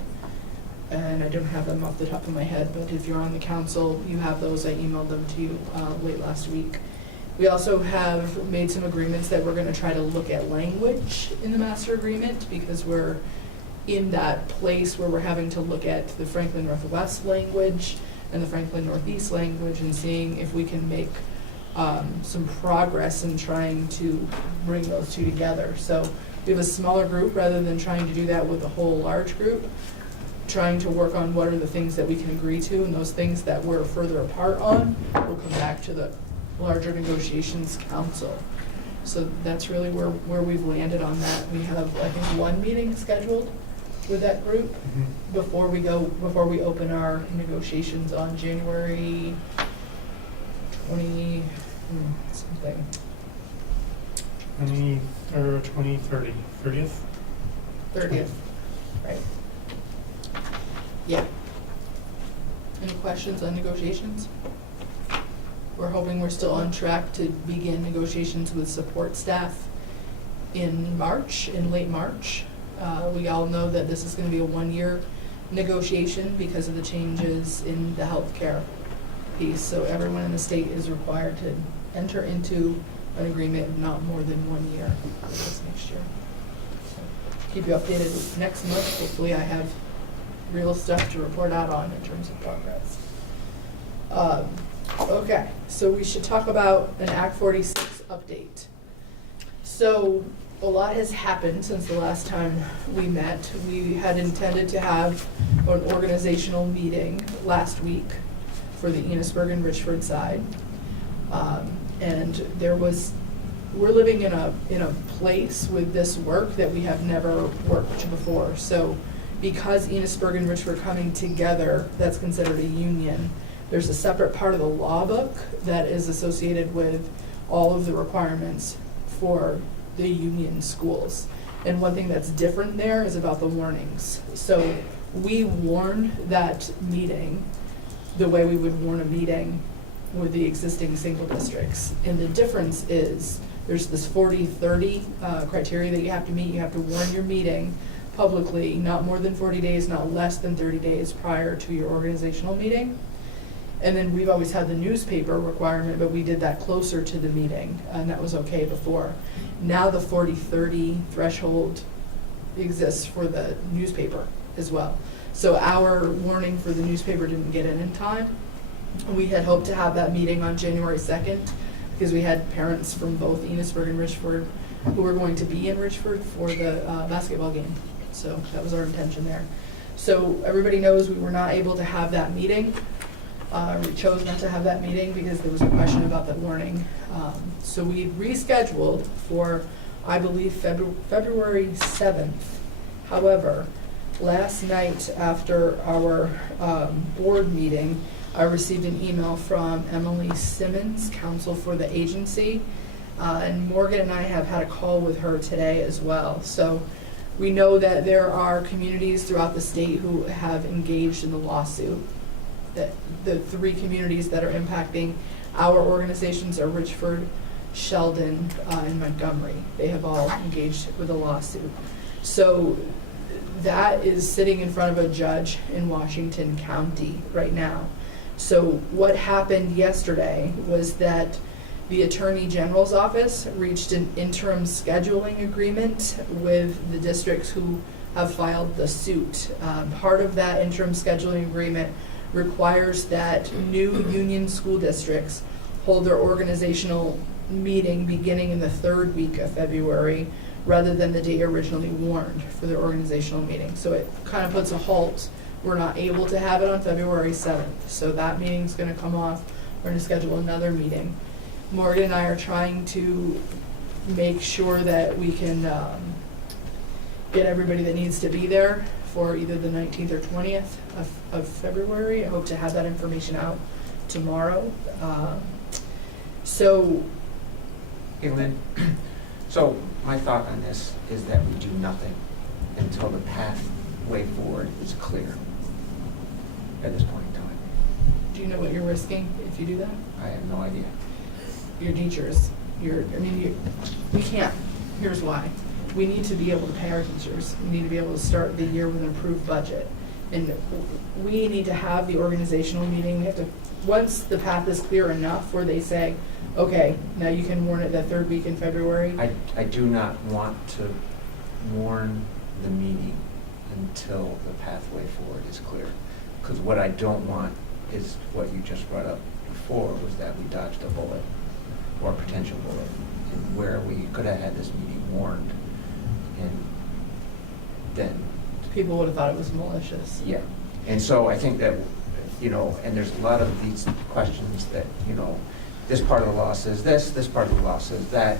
And I don't have them off the top of my head, but if you're on the council, you have those. I emailed them to you late last week. We also have made some agreements that we're gonna try to look at language in the master agreement, because we're in that place where we're having to look at the Franklin Northwest language and the Franklin Northeast language and seeing if we can make some progress in trying to bring those two together. So we have a smaller group rather than trying to do that with a whole large group, trying to work on what are the things that we can agree to, and those things that we're further apart on will come back to the larger negotiations council. So that's really where we've landed on that. We have, I think, 1 meeting scheduled with that group before we open our negotiations on January 20 something. 2030, 30th? 30th, right? Yeah. Any questions on negotiations? We're hoping we're still on track to begin negotiations with support staff in late March. We all know that this is gonna be a 1-year negotiation because of the changes in the healthcare piece. So everyone in the state is required to enter into an agreement of not more than 1 year for this next year. So keep you updated next month. Hopefully I have real stuff to report out on in terms of progress. Okay, so we should talk about an Act 46 update. So a lot has happened since the last time we met. We had intended to have an organizational meeting last week for the Enosburg and Richford side. And we're living in a place with this work that we have never worked before. So because Enosburg and Richford are coming together, that's considered a union. There's a separate part of the law book that is associated with all of the requirements for the union schools. And one thing that's different there is about the warnings. So we warned that meeting the way we would warn a meeting with the existing single districts. And the difference is there's this 40-30 criteria that you have to meet. You have to warn your meeting publicly, not more than 40 days, not less than 30 days prior to your organizational meeting. And then we've always had the newspaper requirement, but we did that closer to the meeting, and that was okay before. Now the 40-30 threshold exists for the newspaper as well. So our warning for the newspaper didn't get in time. We had hoped to have that meeting on January 2nd because we had parents from both Enosburg and Richford who were going to be in Richford for the basketball game. So that was our intention there. So everybody knows we were not able to have that meeting. We chose not to have that meeting because there was a question about the warning. So we rescheduled for, I believe, February 7th. However, last night after our board meeting, I received an email from Emily Simmons, counsel for the agency, and Morgan and I have had a call with her today as well. So we know that there are communities throughout the state who have engaged in the lawsuit. That the 3 communities that are impacting our organizations are Richford, Sheldon, and Montgomery. They have all engaged with a lawsuit. So that is sitting in front of a judge in Washington County right now. So what happened yesterday was that the Attorney General's office reached an interim scheduling agreement with the districts who have filed the suit. Part of that interim scheduling agreement requires that new union school districts hold their organizational meeting beginning in the 3rd week of February rather than the date originally warned for their organizational meeting. So it kind of puts a halt. We're not able to have it on February 7th. So that meeting's going to come off. We're going to schedule another meeting. Morgan and I are trying to make sure that we can get everybody that needs to be there for either the 19th or 20th of February. I hope to have that information out tomorrow. Hey, Lynn, so my thought on this is that we do nothing until the pathway forward is clear at this point in time. Do you know what you're risking if you do that? I have no idea. Your teachers, we can't. Here's why. We need to be able to pay our teachers. We need to be able to start the year with an approved budget. And we need to have the organizational meeting. We have to, once the path is clear enough where they say, okay, now you can warn it that 3rd week in February. I do not want to warn the meeting until the pathway forward is clear. Because what I don't want is what you just brought up before, was that we dodged a bullet or a potential bullet, and where we could have had this meeting warned, and then People would have thought it was malicious. yeah. And so I think that, and there's a lot of these questions that, this part of the law says this part of the law says that,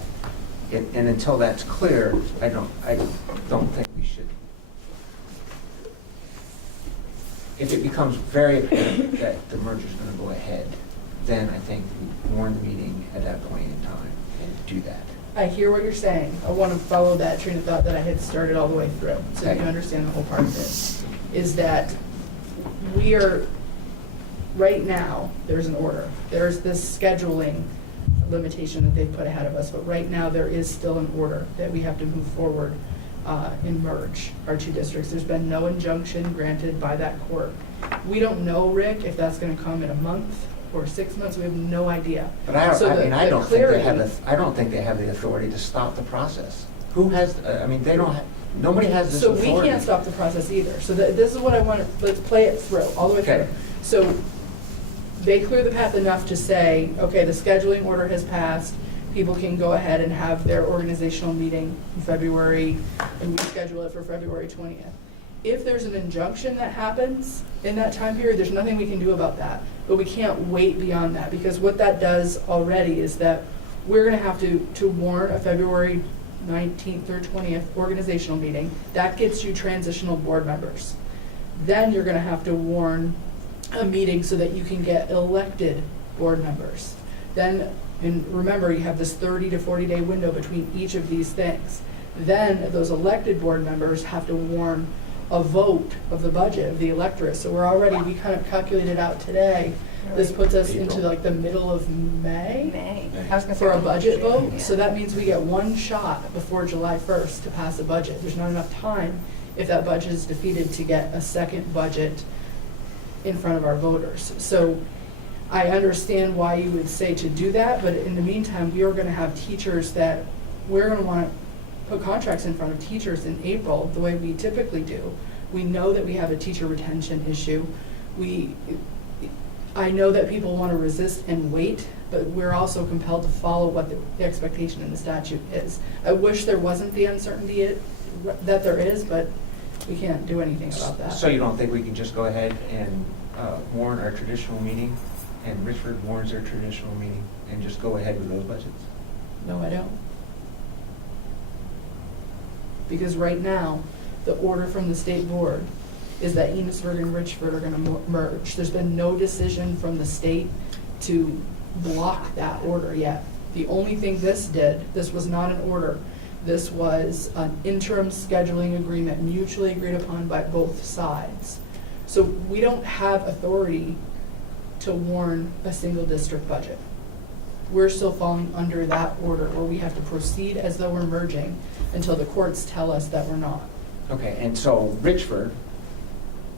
and until that's clear, I don't think we should. If it becomes very apparent that the merger's going to go ahead, then I think we warn the meeting at that point in time and do that. I hear what you're saying. I want to follow that train of thought that I had started all the way through, so that you understand the whole part of it. Is that we are, right now, there's an order. There's this scheduling limitation that they've put ahead of us, but right now there is still an order that we have to move forward and merge our 2 districts. There's been no injunction granted by that court. We don't know, Rick, if that's going to come in a month or 6 months. We have no idea. But I don't think they have the authority to stop the process. Who has? They don't. Nobody has this authority. So we can't stop the process either. So this is what I want to, let's play it through, all the way through. So they clear the path enough to say, okay, the scheduling order has passed. People can go ahead and have their organizational meeting in February, and we schedule it for February 20th. If there's an injunction that happens in that time period, there's nothing we can do about that. But we can't wait beyond that, because what that does already is that we're going to have to warn a February 19th or 20th organizational meeting. That gets you transitional board members. Then you're going to have to warn a meeting so that you can get elected board members. Then And remember, you have this 30 to 40-day window between each of these things. Then those elected board members have to warn a vote of the budget of the electorate. So we kind of calculated out today, this puts us into like the middle of May I was gonna say for a budget vote. Yeah. So that means we get one shot before July 1st to pass a budget. There's not enough time, if that budget is defeated, to get a second budget in front of our voters. So I understand why you would say to do that, but in the meantime, we are gonna have teachers that, we're gonna wanna put contracts in front of teachers in April, the way we typically do. We know that we have a teacher retention issue. I know that people wanna resist and wait, but we're also compelled to follow what the expectation in the statute is. I wish there wasn't the uncertainty that there is, but we can't do anything about that. So you don't think we can just go ahead and warn our traditional meeting, and Richford warns their traditional meeting, and just go ahead with those budgets? No, I don't. Because right now, the order from the state board is that Enosburg and Richford are gonna merge. There's been no decision from the state to block that order yet. The only thing this did, this was not an order, this was an interim scheduling agreement mutually agreed upon by both sides. So we don't have authority to warn a single district budget. We're still falling under that order where we have to proceed as though we're merging until the courts tell us that we're not. Okay, and so Richford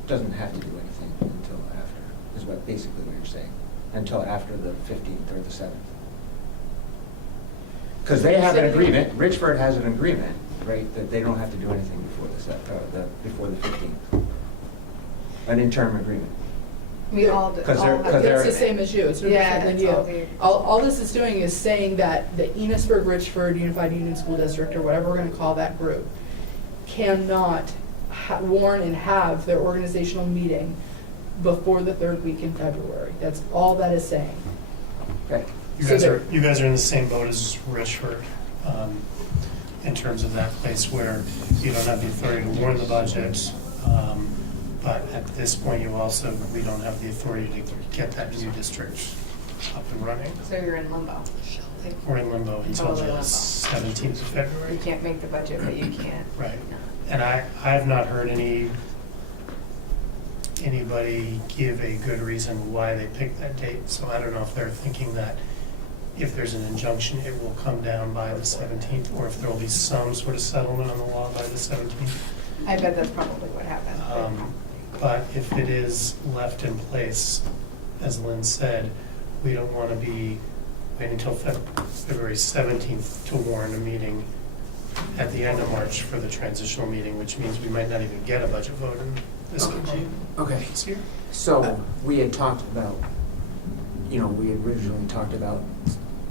doesn't have to do anything until after, is what basically what you're saying, until after the 15th or the 7th. Because they have an agreement, Richford has an agreement, right, that they don't have to do anything before the 15th. An interim agreement. We all Because they're- have. because It's the same as you, it's no Yeah, different than it's all you. the- All this is doing is saying that the Enosburg Richford Unified Union School District, or whatever we're gonna call that group, cannot warn and have their organizational meeting before the third week in February. That's all that is saying. Okay. You So guys are in the same boat as Richford, in terms of that place where you don't have the authority to warn the budget. But at this point, we don't have the authority to get that new district up and running. So you're in limbo. We're in limbo until Totally the limbo. 17th of February. You can't make the budget, but you can't. Right. And I have not heard anybody give a good reason why they picked that date. So I don't know if they're thinking that if there's an injunction, it will come down by the 17th, or if there will be some sort of settlement on the law by the 17th. I bet that's probably what happened. But if it is left in place, as Lynn said, we don't want to be waiting until February 17th to warn a meeting at the end of March for the transitional meeting, which means we might not even get a budget vote in this Okay. this year. So we had talked about, we had originally talked about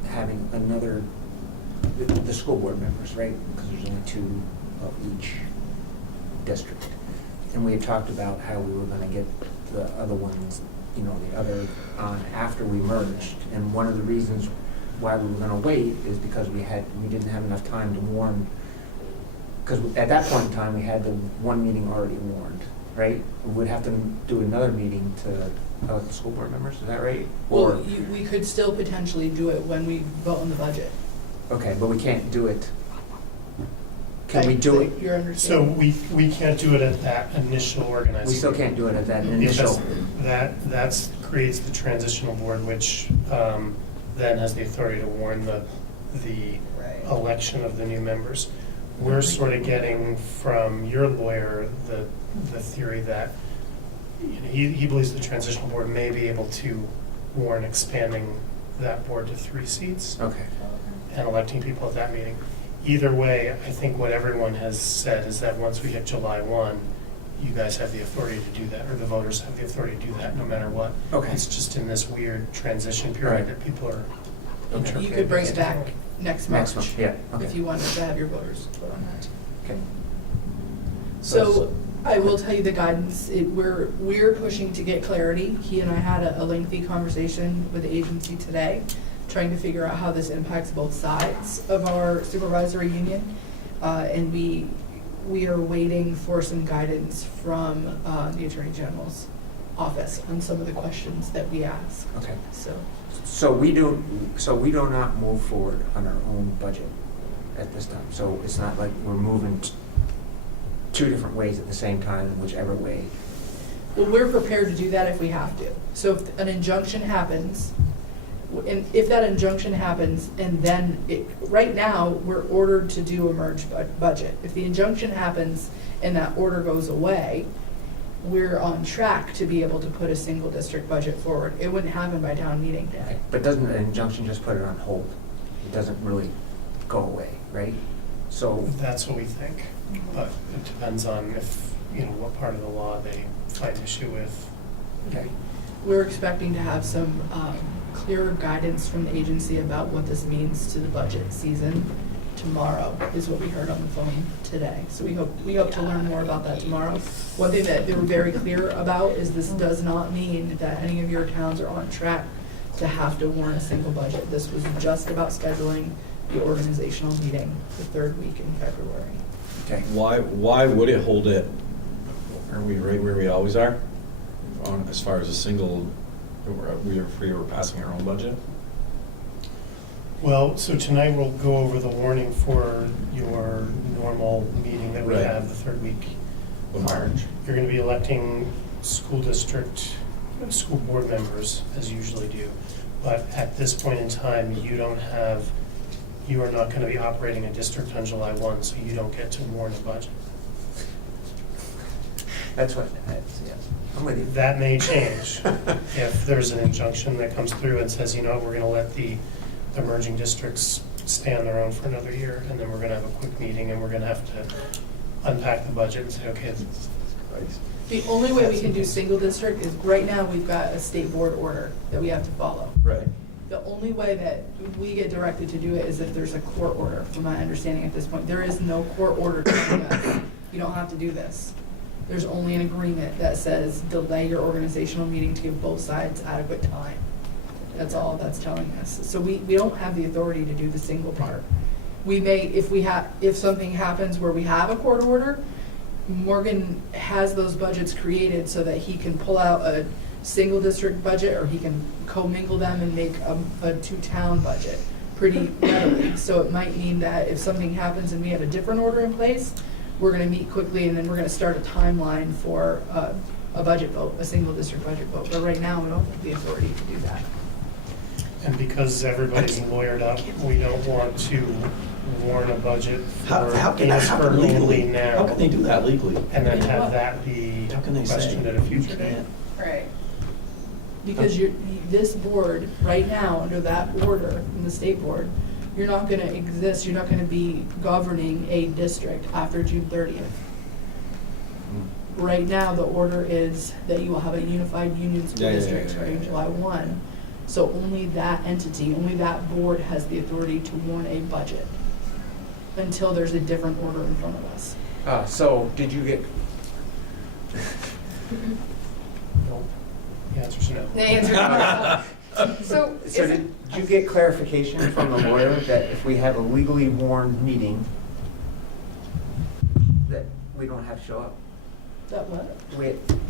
having another, the school board members, right? Because there's only 2 of each district. And we had talked about how we were gonna get the other ones, the other on after we merged. And one of the reasons why we were gonna wait is because we didn't have enough time to warn, because at that point in time, we had the one meeting already warned, right? We would have to do another meeting to elect the school board members, is that right? Or, Well, we could still potentially do it when we vote on the budget. okay, but we can't do it. Can we do it? You're So understanding? we can't do it at that initial organizing. We still can't do it at that Because initial. that creates the transitional board, which then has the authority to warn the Right. election of the new members. We're sort of getting from your lawyer the theory that he believes the transitional board may be able to warn expanding that board to 3 seats Okay. and electing people at that meeting. Either way, I think what everyone has said is that once we hit July 1, you guys have the authority to do that, or the voters have the authority to do that, no matter what. Okay. It's just in this weird transition Right. period that people are. Okay. You could bring it back next Next March. month, yeah, okay. If you wanted to have your voters vote on that. Okay. So I will tell you the guidance, we're pushing to get clarity. He and I had a lengthy conversation with the agency today, trying to figure out how this impacts both sides of our supervisory union. And we are waiting for some guidance from the Attorney General's office on some of the questions that we ask. Okay. So So we do not move forward on our own budget at this time. So it's not like we're moving two different ways at the same time, whichever way. Well, we're prepared to do that if we have to. So if an injunction happens, and if that injunction happens, and then right now, we're ordered to do a merged budget. If the injunction happens and that order goes away, we're on track to be able to put a single district budget forward. It wouldn't happen by town meeting day. But doesn't an injunction just put it on hold? It doesn't really go away, right? So, That's what we think, but it depends on if, what part of the law they find issue with. okay. We're expecting to have some clearer guidance from the agency about what this means to the budget season tomorrow, is what we heard on the phone today. So we hope to learn more about that tomorrow. One thing that they were very clear about is this does not mean that any of your towns are on track to have to warn a single budget. This was just about scheduling the organizational meeting the third week in February. Okay. Why would it hold it? Are we right where we always are? As far as a single, we were passing our own budget? Well, so tonight we'll go over the warning for your normal meeting that we Right. have the third week Of March. You're going to be electing school board members, as you usually do. But at this point in time, you are not going to be operating a district on July 1, so you don't get to warn a budget. That's yeah. I'm with you. That may change if there's an injunction that comes through and says, we're going to let the merging districts stay on their own for another year, and then we're going to have a quick meeting, and we're going to have to unpack the budget and say, okay, The only way we can do single district is, right now, we've got a state board order that we have to follow. Right. The only way that we get directed to do it is if there's a court order, from my understanding at this point. There is no court order telling us, you don't have to do this. There's only an agreement that says delay your organizational meeting to give both sides adequate time. That's all that's telling us. So we don't have the authority to do the single part. We may, if something happens where we have a court order, Morgan has those budgets created so that he can pull out a single district budget, or he can commingle them and make a two-town budget pretty readily. So it might mean that if something happens and we have a different order in place, we're gonna meet quickly, and then we're gonna start a timeline for a budget vote, a single district budget vote. But right now, we don't have the authority to do that. and because everybody's lawyered up, we don't want to warn a budget for Enosburg only now. How can they do that legally? And then have that be How can they say questioned at a future you date. can't? Right. Because this board, right now, under that order from the state board, you're not gonna exist, you're not gonna be governing a district after June 30th. Right now, the order is that you will have a unified union school district starting July 1. So only that entity, only that board has the authority to warn a budget until there's a different order in front of us. So did you get, No. The answer's no. The answer is no. So did you get clarification from the lawyer that if we have a legally warned meeting, that we don't have to show up? That what?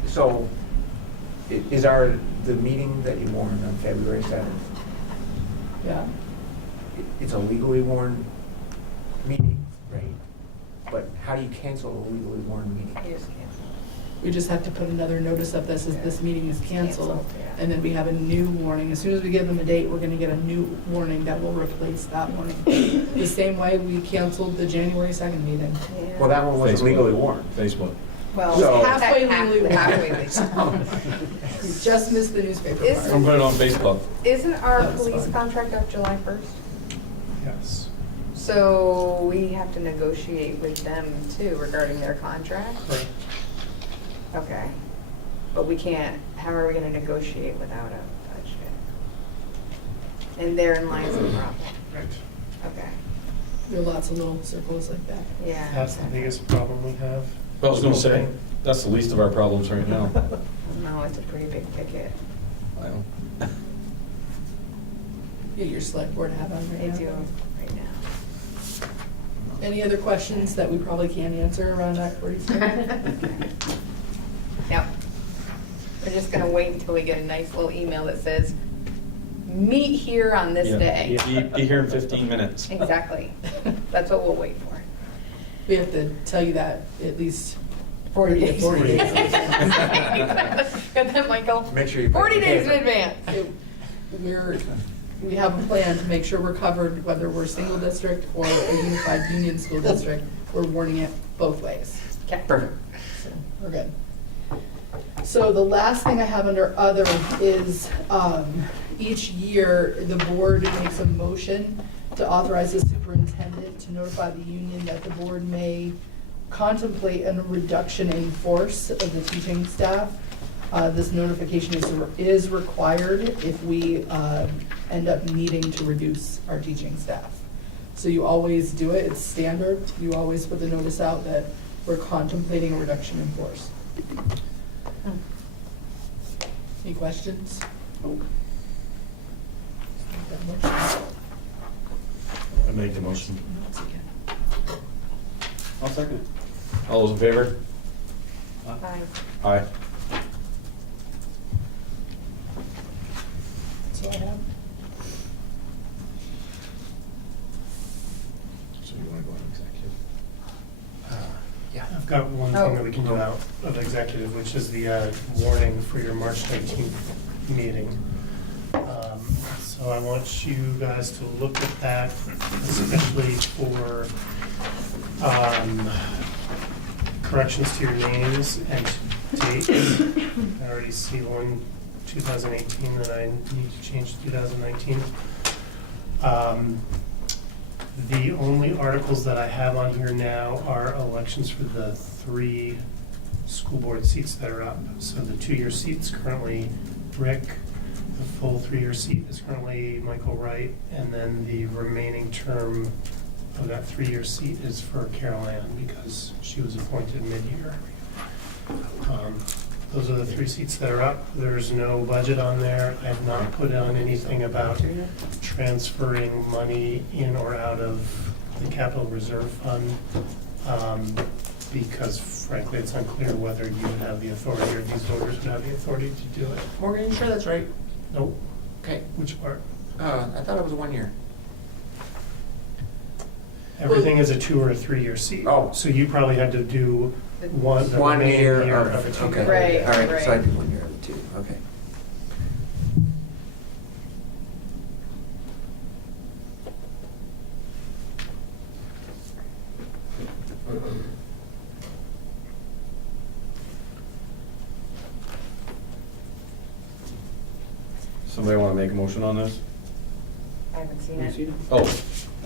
So is the meeting that you warned on February 7th, Yeah. it's a legally warned meeting, right? But how do you cancel a legally warned meeting? You just can't. We just have to put another notice up that says this meeting is canceled, Canceled, yeah. and then we have a new warning. As soon as we give them a date, we're gonna get a new warning that will replace that warning. The same way we canceled the January 2nd meeting. Yeah. Well, that one was Facebook. legally warned. Facebook. Well, So- Halfway legally. halfway legally. We just missed the newspaper Is- I'm part. putting it on Facebook. Isn't our That was police fun. contract up July 1st? Yes. So we have to negotiate with them too regarding their contract? Correct. Okay. But we can't, how are we gonna negotiate without a budget? And therein lies the problem. Right. Okay, There are lots of little circles like that. yeah. That's the biggest problem we have. I was gonna say, that's the least of our problems right now. No, it's a pretty big ticket. I don't. Get your select board hat on They right do now. right now. Any other questions that we probably can't answer around Act 47? Yep. We're just gonna wait until we get a nice little email that says, meet here on this Yeah. day. Be here in 15 minutes. Exactly. That's what we'll wait for. We have to tell you that at least 40 days. 40 days. Got that, Michael? Make sure you. 40 days in advance. We have a plan to make sure we're covered, whether we're a single district or a unified union school district. We're warning it both ways. Okay. Perfect. So we're good. So the last thing I have under other is, each year, the board makes a motion to authorize the superintendent to notify the union that the board may contemplate a reduction in force of the teaching staff. This notification is required if we end up needing to reduce our teaching staff. So you always do it, it's standard. You always put the notice out that we're contemplating a reduction in force. Any questions? Nope. I made the motion. I'll second it. All those in favor? Bye. Aye. That's all I have. So you want to go on executive? Yeah. I've got one Oh. thing that we can do out of executive, which is the warning for your March 19th meeting. So I want you guys to look at that, especially for corrections to your names and dates. I already see one 2018 that I need to change to 2019. The only articles that I have on here now are elections for the 3 school board seats that are up. So the 2-year seat's currently Rick, the full 3-year seat is currently Michael Wright, and then the remaining term of that 3-year seat is for Carol Ann because she was appointed mid-year. Those are the 3 seats that are up. There's no budget on there. I have not put on anything about transferring money in or out of the capital reserve fund, because frankly, it's unclear whether you would have the authority or these voters would have the authority to do it. Morgan, you sure that's right? Nope. Okay. Which part? I thought it was 1 year. Everything is a 2 or a 3-year seat. Oh. So you probably had to do the 1 remaining year of a of, 2 okay. Right, All right, so I right. did 1 year of the 2, okay. Somebody want to make a motion on this? I haven't seen it. Oh,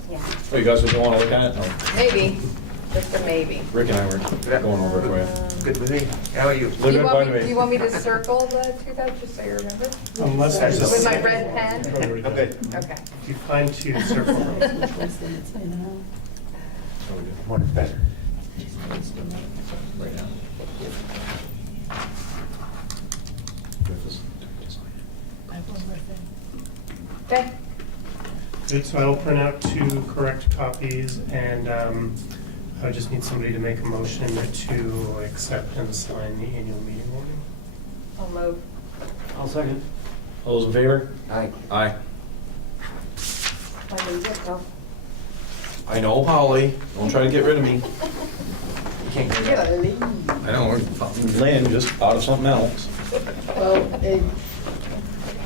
Yeah. oh, you guys don't want to look at it? No. Maybe, just a maybe. Rick and I were going over it for you. Good with me. How are you? Live Do you it want by me, me. do you want me to circle the 2000, just so you remember? Unless there's a. With my red pen? Okay. Okay. If you find 2, circle them. One is better. Right now. Okay. Good, so I will print out 2 correct copies, and I would just need somebody to make a motion to accept and sign the annual meeting warning. I'll move. I'll second. All those in favor? Aye. Aye. I move it, no. I know, Polly. Don't try to get rid of me. You can't get You it. gotta leave. I know, we're Lynn just thought of something else. Well, I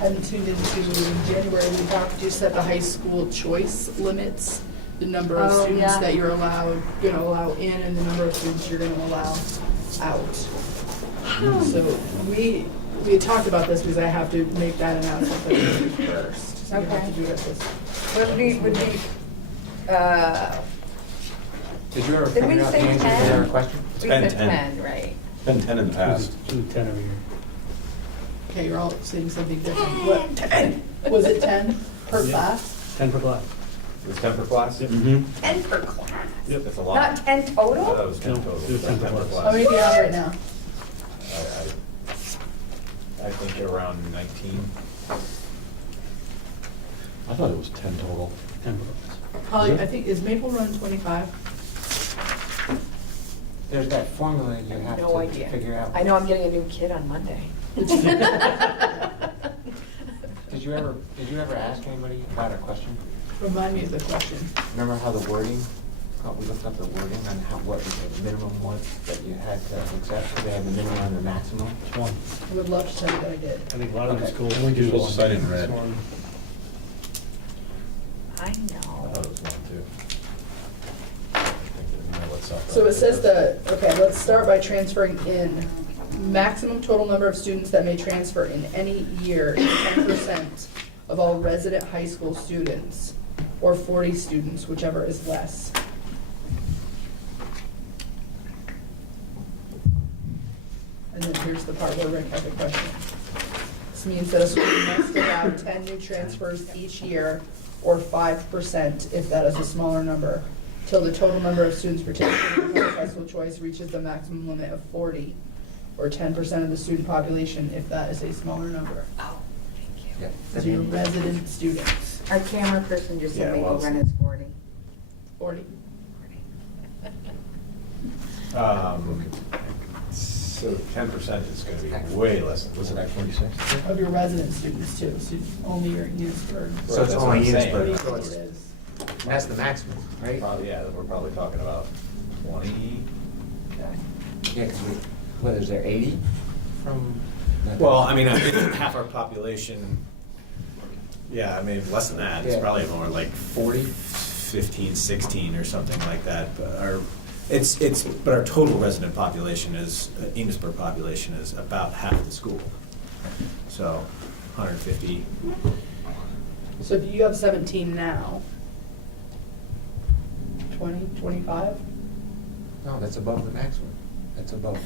hadn't tuned into in January, we have to set the high school choice limits, the number of Oh, students yeah. that you're gonna allow in and the number of students you're gonna allow out. So we had talked about this because I have to make that announcement for the 31st. So we have to do it this. Would be, Did you ever Did we figure out the say answer to 10? their question? we been said 10. 10, right? Been 10 in the past. Do 10 every year. Okay, you're all saying something different. What, 10? Was it 10 per Yeah. class? 10 per class. It's 10 per class? Mm-hmm. 10 per class? Yep. That's a lot. Not 10 I thought it total? was 10 No, total. it was 10 per class. How many do you have right now? I think around 19. I thought it was 10 total. 10 per class. Holly, I think, is Maple Run 25? There's that formula you have No to idea. figure out. I know I'm getting a new kid on Monday. Did Did you ever ask anybody about a question? Remind me of the question. Remember how the wording, we looked up the wording on what the minimum was that you had to accept? They have the minimum and the maximum? It's one. I would love to tell you that I did. I think a lot of the Okay. schools. I think you're do supposed to one. cite it in red. It's one. I I know. thought it was one too. So it says let's start by transferring in. Maximum total number of students that may transfer in any year is 10% of all resident high school students, or 40 students, whichever is less. And then here's the part where Rick had the question. This means that a school must allow 10 new transfers each year, or 5% if that is a smaller number, till the total number of students participating in public high school choice reaches the maximum limit of 40, or 10% of the student population if that is a smaller number. Oh, thank you. Yeah. Those are your resident students. Our camera person just Yeah, said well, legal rent is 40. 40. So 10% is gonna be way less, was it like 46? Of your resident students too, so only your Enosburg. So it's That's only what I'm saying. What do you Enosburg. So think it's, it is? that's the maximum, right? Probably, yeah, we're probably talking about 20. Okay. Yeah, because what is there, 80 from? Well, I mean, I think half our population, yeah, I mean, less than that, it's Yeah. probably more like 40? 15, 16 or something like that, but but our total resident population is, Enosburg population is about half the school. So, 150, So if you have 17 now, 20, 25? No, that's above the maximum. That's above.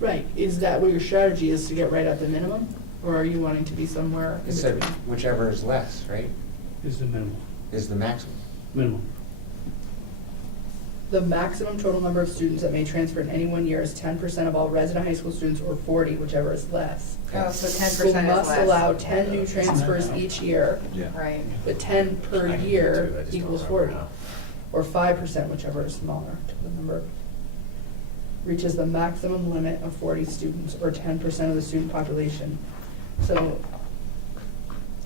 Right, is that what your strategy is, to get right at the minimum? Or are you wanting to be somewhere It in said between? whichever is less, right, Is the minimum. is the maximum. Minimum. The maximum total number of students that may transfer in any one year is 10% of all resident high school students, or 40, whichever is less. Oh, so 10% School is less. must allow 10 new transfers each year, yeah. Right. but 10 per I can do year too, I just don't equals remember 40. now. Or 5%, whichever is smaller, to the number reaches the maximum limit of 40 students, or 10% of the student population. So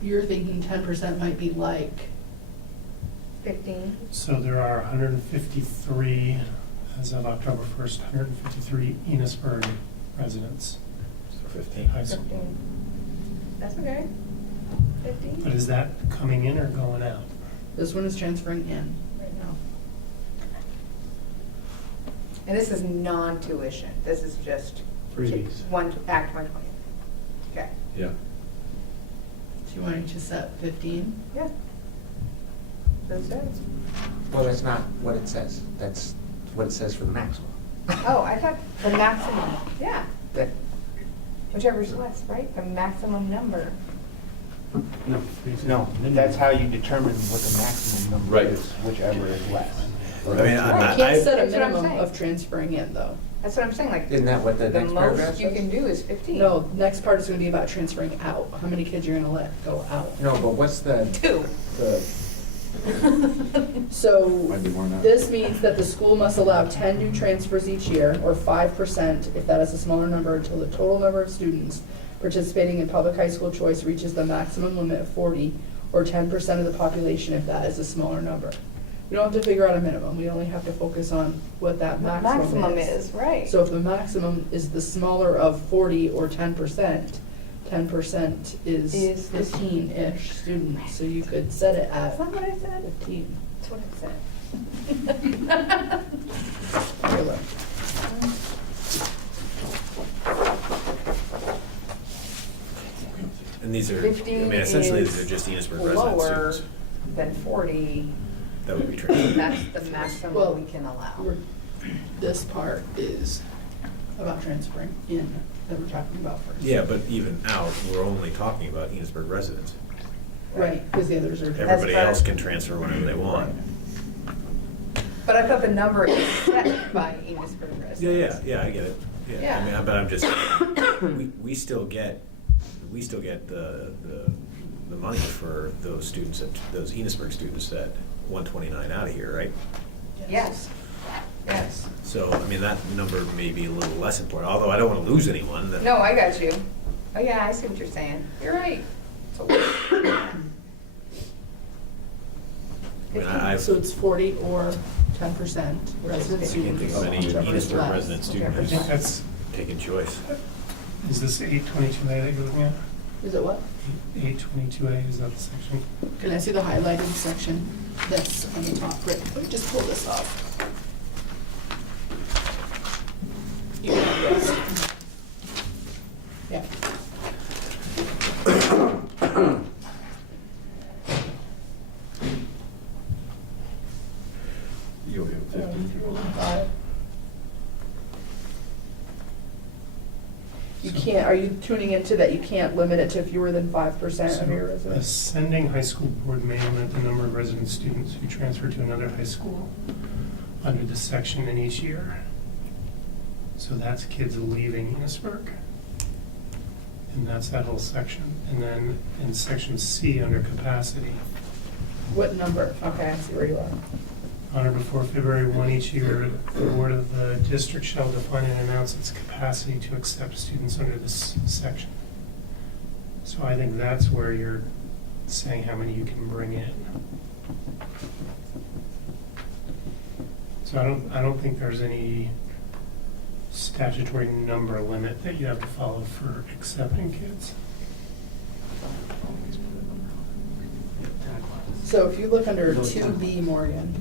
you're thinking 10% might be like, 15. So there are 153, as of October 1st, 153 Enosburg residents, So 15. high school. 15. That's okay. But 15. is that coming in or going out? this one is transferring in right now. And this is non-tuition. This is just Freebies. Act 120. Okay. Yeah. So you wanting to set 15? Yeah. That's it. Well, that's not what it says. That's what it says for the maximum. Oh, I thought the maximum. Yeah. That, Whichever's less, right? The maximum number. No. no, that's how you determine what the maximum number Right. is, whichever is less. I mean, You can't set a That's what I'm minimum saying. of transferring in, though. That's what I'm saying, like, Isn't that what the next paragraph most you says? can do is 15. No, next part is gonna be about transferring out. How many kids you're gonna let go out? No, but what's the, 2. the, So Might be more than that. this means that the school must allow 10 new transfers each year, or 5% if that is a smaller number, until the total number of students participating in public high school choice reaches the maximum limit of 40, or 10% of the population if that is a smaller number. We don't have to figure out a minimum, we only have to focus on what that maximum is. right. So if the maximum is the smaller of 40 or 10%, 10% is Is 15-ish students, so you could set it at Is that what I said? 15. That's what I said. Here, look. And these are, I 15 mean, essentially, is these are just Enosburg resident lower students than 40. that would be trained. That's the maximum Well, we can allow. This part is about transferring in that we're talking about first. Yeah, but even out, we're only talking about Enosburg residents. Right, because the others are. Everybody part else of- can transfer whenever they want. But I thought the number is set by Enosburg residents. Yeah, I get it. Yeah, Yeah. I mean, but I'm just, we still get the money for those students, those Enosburg students at 129 out of here, right? Yes, yes. So, I mean, that number may be a little less important, although I don't want to lose anyone. No, I got you. Oh, yeah, I see what you're saying. You're right. So I mean, I've, so it's 40 or 10% resident I can't think students, of any whichever is Enosburg less. resident student I think who's that's, taken choice. is this 822A that you're looking at? Is it what? 822A, is that the section? Can I see the highlighted section that's on the top? Right, let me just pull this off. You got this. Yeah. You'll get 50. 5. You can't, are you tuning into that you can't limit it to fewer than 5% of your So, residents? ascending high school board may limit the number of resident students who transfer to another high school under this section in each year. So that's kids leaving Enosburg. And that's that whole section. And then in section C, under capacity, What number? Okay, I see where you are. on or before February 1 each year, the board of the district shall define and announce its capacity to accept students under this section. So I think that's where you're saying how many you can bring in. So I don't think there's any statutory number limit that you have to follow for accepting kids. So if you look under 2B, Morgan,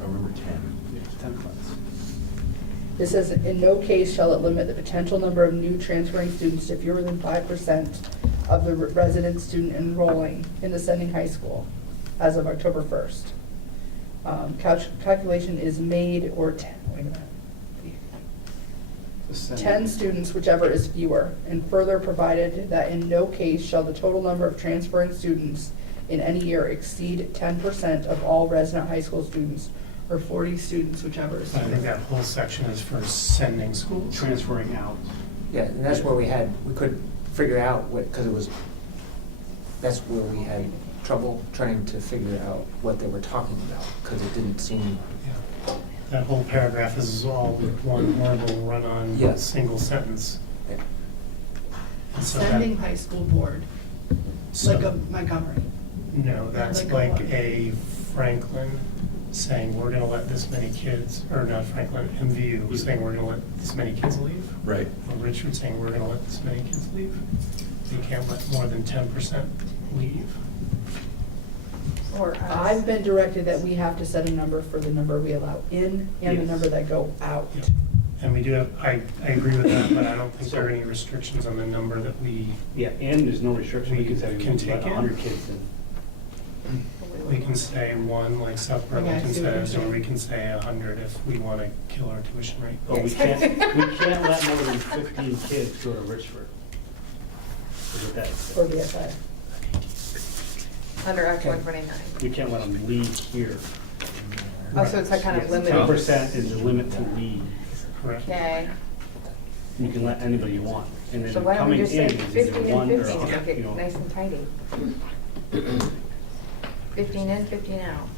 I remember 10. It's 10 class. it says, in no case shall it limit the potential number of new transferring students to fewer than 5% of the resident student enrolling in the sending high school as of October 1st. Calculation is made or 10, wait a minute. 10 students, whichever is fewer, and further provided that in no case shall the total number of transferring students in any year exceed 10% of all resident high school students, or 40 students, whichever is I think fewer. that whole section is for sending schools. Transferring out. Yeah, and that's where we could figure out what, because it was, that's where we had trouble trying to figure out what they were talking about, because it didn't seem, Yeah. That whole paragraph is all one horrible run-on Yes. single sentence. yeah. And so that- Sending high school board, so- like a Montgomery. No, that's Like like what? a Franklin saying, we're gonna let this many kids, or not Franklin, MVU saying, we're gonna let this many kids leave. Right. Or Richard saying, we're gonna let this many kids leave. You can't let more than 10% leave. Or I've been directed that we have to set a number for the number we allow in and the Yes. number that go out. Yeah. And we do have, I agree with that, but I don't think there are any restrictions on the number that we And there's no restriction, we We can say we can can let take in. 100 kids in. can say one, like South Okay, I Burlington see what you're says, or saying. we can say 100 if we want to kill our tuition rate. But we can't let more than 15 kids go to Richford. Is what that is. Or BSI. Under Act 129. We can't let them leave here. Oh, so it's like kind of limited. 10% is the limit to leave. Correct. Okay, You can let anybody you want. And then so why don't we coming just in say is 15 either and 1 or 15 to make you it know. nice and tidy? 15 in, 15 out.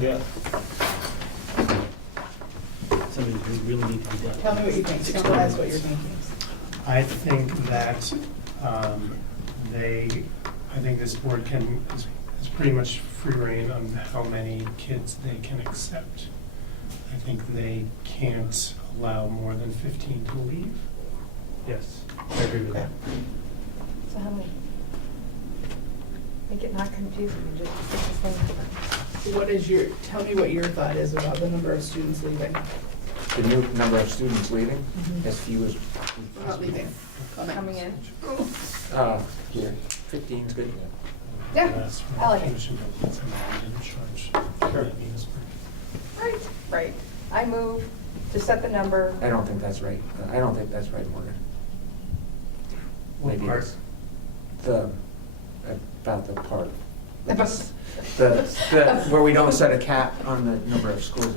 Yeah. Something we really need to be done. Tell me what you think, summarize what you're thinking. I think that I think this board is pretty much free rein on how many kids they can accept. I think they can't allow more than 15 to leave. Yes, I agree with that. So how many? Make it not confusing, and just pick the same number. What is tell me what your thought is about the number of students leaving. The new number of students leaving, Mhm. as few as. Not leaving, Coming in? Here, 15 is good. Yeah, That's from I like it. tuition buildings, and they didn't charge. Sure. Enosburg. Right, right. I move to set the number. I don't think that's right. I don't think that's right, Morgan. What Maybe part? it's about the part. About- Where we don't set a cap on the number of schools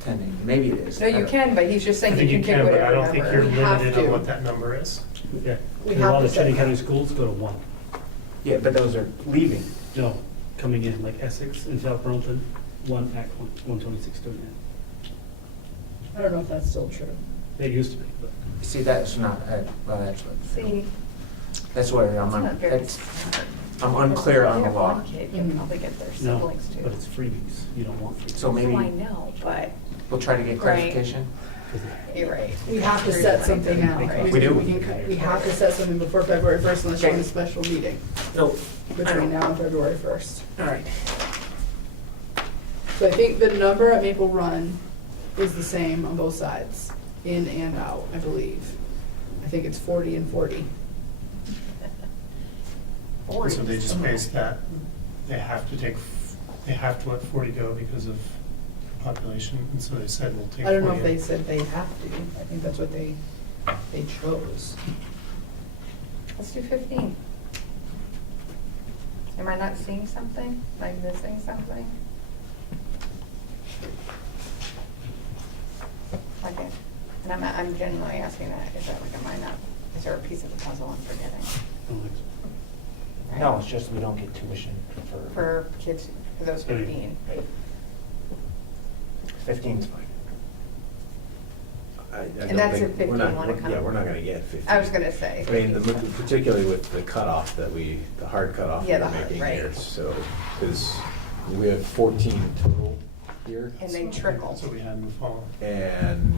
attending. Maybe it is. No, you can, but he's just I saying think you you can can, pick but I whatever don't think you're number. We have limited on to. what that number is. Yeah. We And have all to the set Teddy County that. schools go to 1. Yeah, but those are leaving. No, coming in, like Essex and South Burlington, 1 Act 126 39. I don't know if that's still true. They used to be, but. See, that's not, well, See, that's what it's not very that's, smart. I'm unclear on the If law. one kid can probably get their No, siblings too. but it's freebies. You don't want freebies. So maybe Oh, I know, but we'll try to get Right. clarification. you're right. We have to set something out. Right. We do? We have to set something before February 1st unless you're in a special meeting No, between now and February 1st. all right. So I think the number at Maple Run is the same on both sides, in and out, I believe. I think it's 40 and 40. So they just based that, they have to let 40 go because of population, and so they said we'll take 40. I don't know if they said they have to. I think that's what they chose. Let's do 15. Am I not seeing something? Am I missing something? Okay, and I'm genuinely asking that, is that like, am I not, is there a piece of the puzzle I'm forgetting? I don't think so. Right? No, it's just we don't get tuition For kids, for those 15. 15's fine. I And don't that's think- if 15 we're not- wanna come. Yeah, we're not gonna get 15. I was gonna say. I mean, particularly with the cutoff that the hard cutoff Yeah, we're the hard, making right. here, so, because we have 14 total here. And they trickle. That's what we had in the fall. And,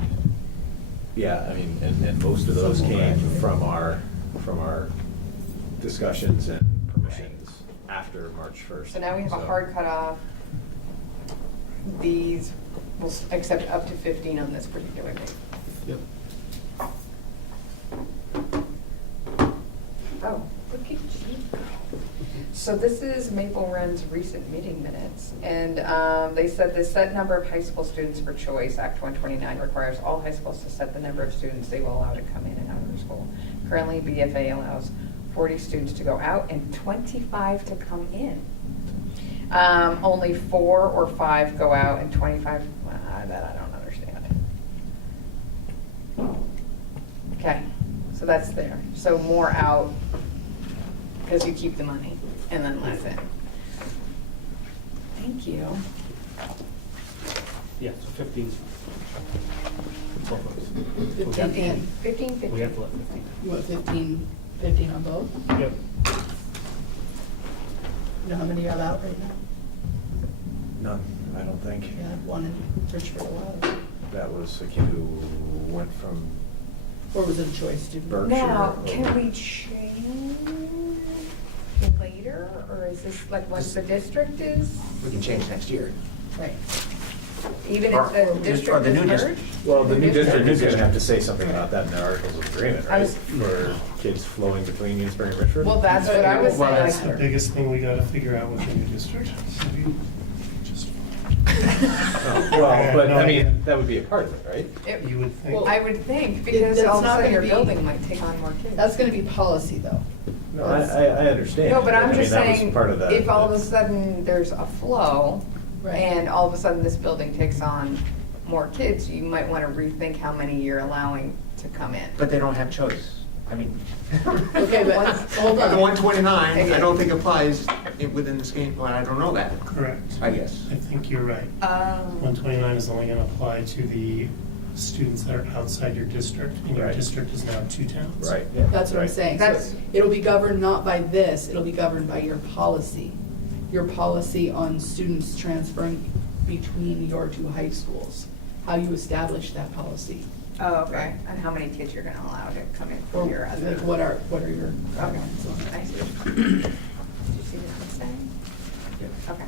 yeah, I mean, and most of those came from our discussions and permissions after March 1st. So now we have a hard cutoff. These will accept up to 15 on this particular date. Yep. Oh, look at you. So this is Maple Run's recent meeting minutes, and they said the set number of high school students for choice, Act 129 requires all high schools to set the number of students they will allow to come in and out of their school. Currently, BFA allows 40 students to go out and 25 to come in. Only 4 or 5 go out and 25, that I don't understand. Okay, so that's there. So more out, because you keep the money, and then less in. Thank you. Yeah, so 15's fine. Both of us. 15 and, 15. We have to let 15. you want 15 on both? Yep. You know how many you have out right now? None, I don't think. You had one in Richford a while ago. That was a kid who went from Or was it a choice student? Berkshire. Now, can we change later, or is this like once the district is? We can change next year. Right. Even Or- if the or district the is new district. merged? Well, the new district is gonna district. have to say something about that in their articles of agreement, I right? was- For kids flowing between Enosburg and Richford? Well, that's what I was Well, saying. that's The like- biggest thing we gotta figure out with the new district. So we just- Oh, Well, but No I idea. mean, that would be a part of it, right? It- You would think. I would think, because that's all of a not sudden gonna your be- building might take on more kids. That's gonna be policy though. No, I understand. No, but I I'm mean, just that was saying, part of the- if all of a sudden there's a flow, Right. and all of a sudden this building takes on more kids, you might want to rethink how many you're allowing to come in. But they don't have choice. I mean. Okay, but hold The on. 129, I don't think applies within the scheme, well, I don't know that, Correct. I guess. I think you're right. 129 is only gonna apply to the students that are outside your district, and your Right. district is now 2 towns. Right, yeah. That's what I'm right. saying. So That's- it'll be governed not by this, it'll be governed by your policy. Your policy on students transferring between your 2 high schools. How you establish that policy. Oh, okay, and how many kids you're going to allow to come in Or from your other. like what are your Okay, guidelines on it? I see. Did you see what I'm saying? Yeah. Okay.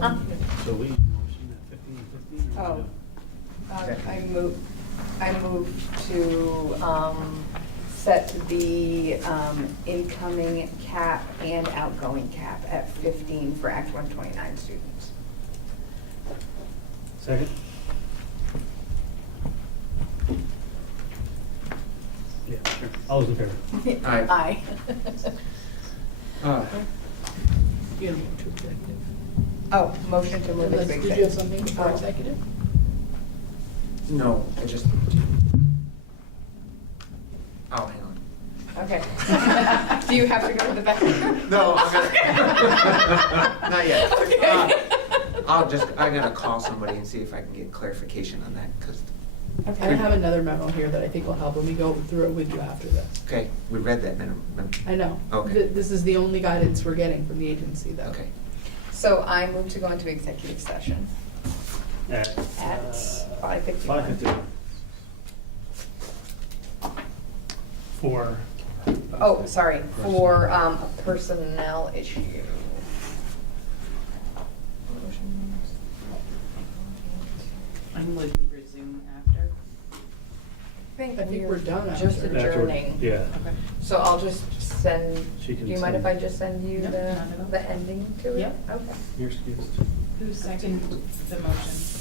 Huh? So we motion at 15 and 15? or Oh, no? I move to set the incoming cap and outgoing cap at 15 for Act 129 students. Second? Yeah, sure. All those in favor? Aye. Aye. You're gonna move to executive. Oh, motion to move Unless- into Did you have executive. something before Oh. executive? No, I just. Oh, hang on. Okay. Do you have to go to the bathroom? No, I'm gonna, not yet. Okay. I'm gonna call somebody and see if I can get clarification on that, because, I have another memo here that I think will help when we go through it with you after this. okay, we read that minimum. I know. Okay. This is the only guidance we're getting from the agency, though. Okay. So I move to go into executive session At at 5:51. 5:51. For, Oh, sorry, for a personnel issue. I'm looking for Zoom after. I I think we're done Just after. After- adjourning. Yeah. Okay. So I'll just send, She do can you mind if I send- just send you Yep, not at all. the ending to it? Yep. Okay. You're excused. Who seconded the motion?